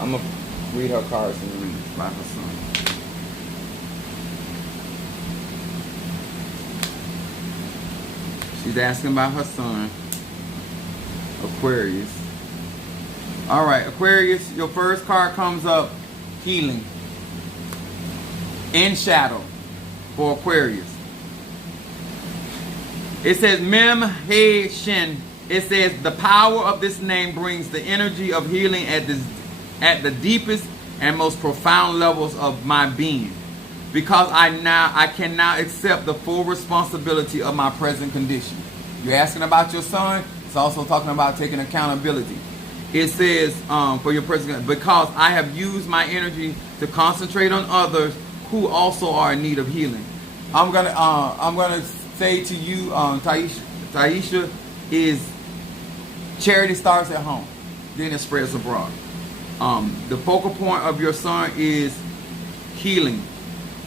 I'm going to read her cards and read about her son. She's asking about her son, Aquarius. All right, Aquarius, your first card comes up, healing. In shadow for Aquarius. It says Mem He Shin. It says the power of this name brings the energy of healing at the deepest and most profound levels of my being. Because I can now accept the full responsibility of my present condition. You're asking about your son. It's also talking about taking accountability. It says for your present, because I have used my energy to concentrate on others who also are in need of healing. I'm gonna say to you, Taisha, is charity starts at home, then it spreads abroad. The focal point of your son is healing,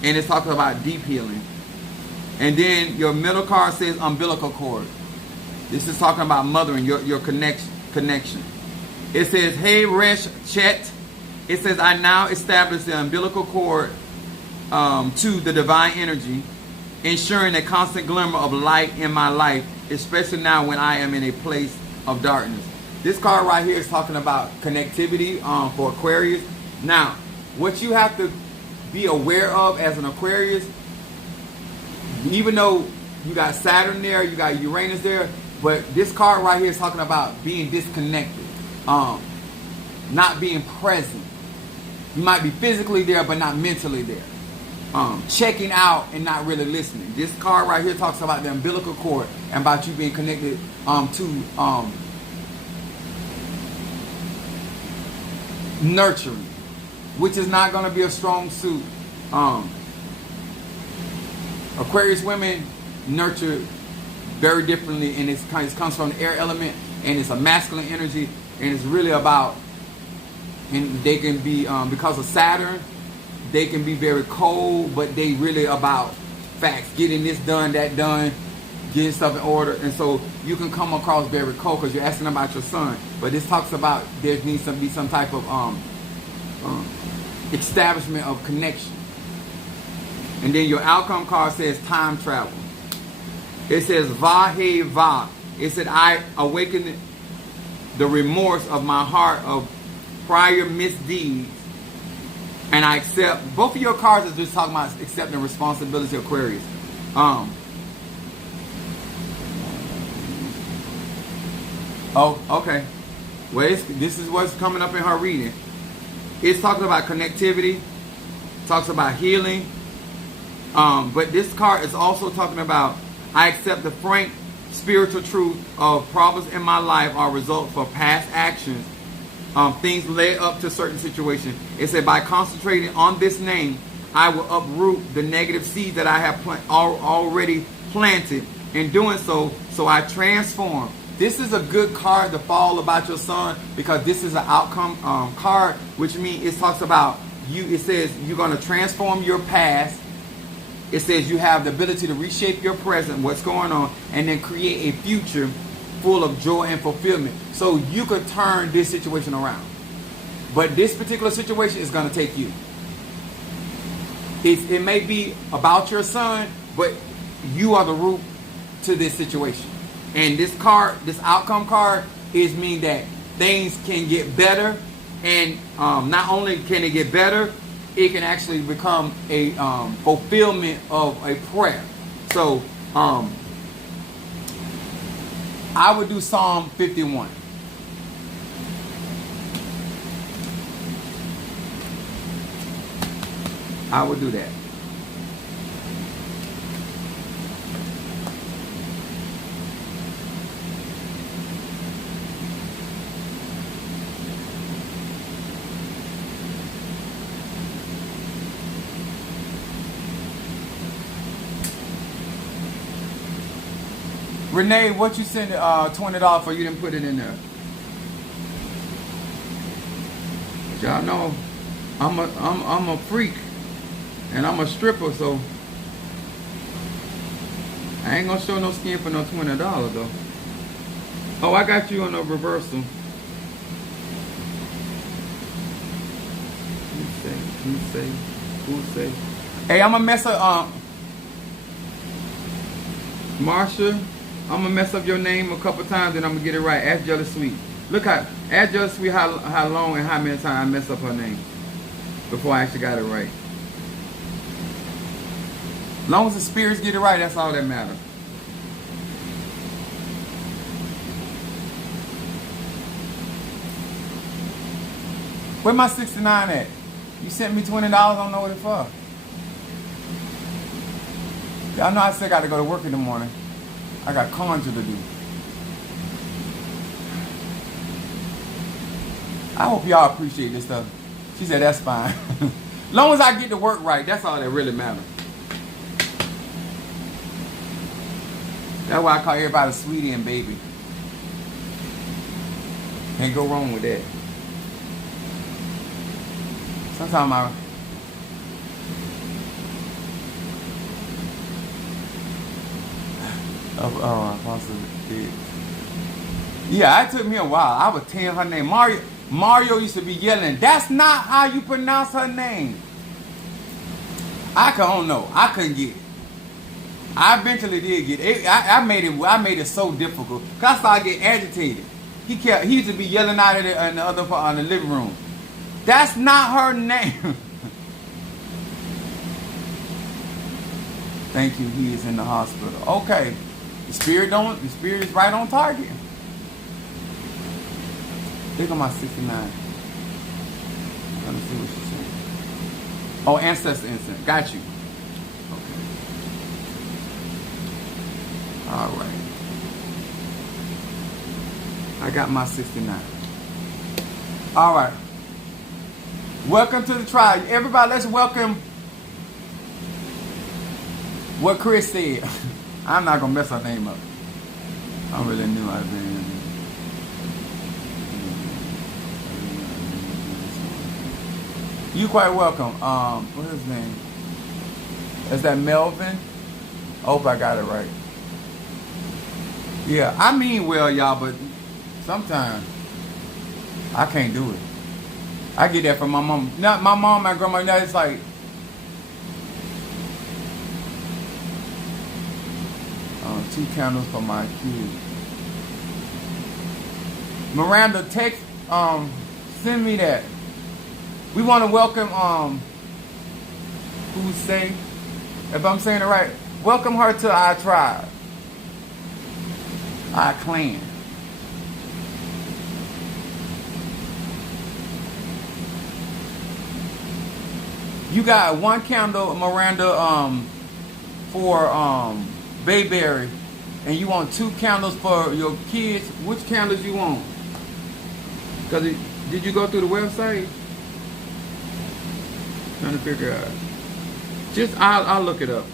and it's talking about deep healing. And then your middle card says umbilical cord. This is talking about mothering, your connection. It says, hey Resh Chet. It says, I now establish the umbilical cord to the divine energy, ensuring a constant glimmer of light in my life, especially now when I am in a place of darkness. This card right here is talking about connectivity for Aquarius. Now, what you have to be aware of as an Aquarius, even though you got Saturn there, you got Uranus there, but this card right here is talking about being disconnected, not being present. You might be physically there, but not mentally there. Checking out and not really listening. This card right here talks about the umbilical cord and about you being connected to nurturing, which is not going to be a strong suit. Aquarius women nurture very differently, and it comes from the air element, and it's a masculine energy, and it's really about, and they can be, because of Saturn, they can be very cold, but they really about facts, getting this done, that done, getting stuff in order. And so you can come across very cold because you're asking about your son. But this talks about there needs to be some type of establishment of connection. And then your outcome card says time travel. It says Va He Va. It said, I awaken the remorse of my heart of prior misdeeds, and I accept. Both of your cards are just talking about accepting responsibility, Aquarius. Oh, okay. Well, this is what's coming up in her reading. It's talking about connectivity, talks about healing. But this card is also talking about, I accept the frank spiritual truth of problems in my life are a result for past actions. Things led up to certain situations. It said, by concentrating on this name, I will uproot the negative seeds that I have already planted. In doing so I transform. This is a good card to fall about your son, because this is an outcome card, which means it talks about you. It says you're going to transform your past. It says you have the ability to reshape your present, what's going on, and then create a future full of joy and fulfillment. So you could turn this situation around. But this particular situation is going to take you. It may be about your son, but you are the root to this situation. And this card, this outcome card, It means that things can get better, and not only can it get better, it can actually become a fulfillment of a prayer. So I would do Psalm 51. I would do that. Renee, what you send $20 for? You didn't put it in there. But y'all know I'm a freak and I'm a stripper, so I ain't gonna show no skin for no $20 though. Oh, I got you on the reversal. Who say? Hey, I'm gonna mess up Marsha. I'm gonna mess up your name a couple times and I'm gonna get it right. Ask Jelly Sweet. Look how, ask Jelly Sweet how long and how many times I mess up her name before I actually got it right. As long as the spirits get it right, that's all that matters. Where my 69 at? You sent me $20, I don't know what it's for. Y'all know I still got to go to work in the morning. I got conjure to do. I hope y'all appreciate this stuff. She said that's fine. As long as I get to work right, that's all that really matters. That's why I call everybody sweetie and baby. Can't go wrong with that. Sometimes yeah, it took me a while. I was telling her name. Mario used to be yelling, "That's not how you pronounce her name." I don't know. I couldn't get it. I eventually did get it. I made it so difficult. Cause I started getting agitated. He used to be yelling out in the other part in the living room. That's not her name. Thank you. He is in the hospital. Okay. The spirit is right on target. Look at my 69. Let me see what she's saying. Oh, ancestor instant. Got you. Okay. All right. I got my 69. All right. Welcome to the tribe. Everybody, let's welcome what Chris said. I'm not going to mess her name up. I really knew I'd been. You quite welcome. What's his name? Is that Melvin? Hope I got it right. Yeah, I mean well, y'all, but sometimes I can't do it. I get that from my mom. Not my mom, my grandma. Now it's like, two candles for my kid. Miranda, text, send me that. We want to welcome, who say, if I'm saying it right, welcome her to our tribe, our clan. You got one candle, Miranda, for Bayberry, and you want 2 candles for your kids. Which candles you want? Cause did you go through the website? Trying to figure out. Just I'll look it up.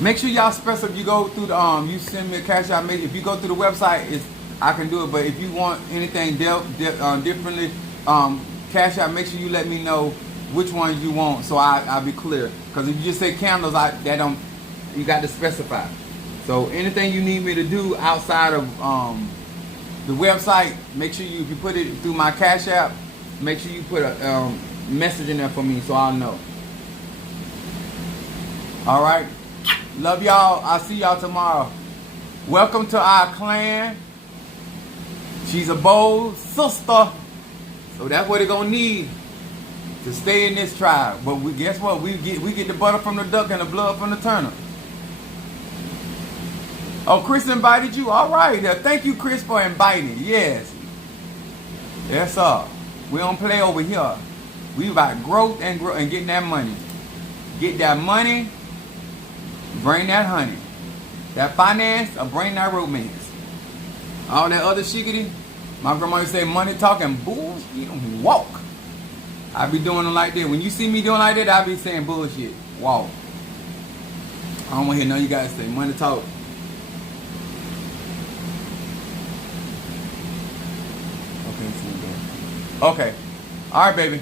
Make sure y'all specify. If you go through the you send me a cash out. If you go through the website, I can do it. But if you want anything differently, cash out. Make sure you let me know which ones you want, so I'll be clear. Because if you just say candles, you got to specify. So anything you need me to do outside of the website, make sure if you put it through my cash app, make sure you put a message in there for me so I'll know. All right. Love y'all. I'll see y'all tomorrow. Welcome to our clan. She's a bold sister. So that's what they're gonna need to stay in this tribe. But guess what? We get the butter from the duck and the blood from the turnip. Oh, Chris invited you? All right. Thank you, Chris, for inviting. Yes. Yes, sir. We don't play over here. We about growth and getting that money. Get that money, bring that honey. That finance, or bring that romance. All that other shiggity, my grandma used to say money talking bullshit, walk. I be doing it like that. When you see me doing like that, I be saying bullshit, walk. I don't want to hear none of you guys say money talk. Okay. All right, baby.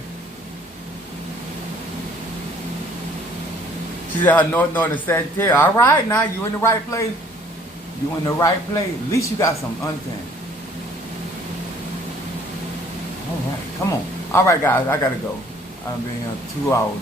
She said her northern Sagittarius. All right, now you in the right place. You in the right place. At least you got some understanding. All right, come on. All right, guys, I gotta go. I've been here 2 hours.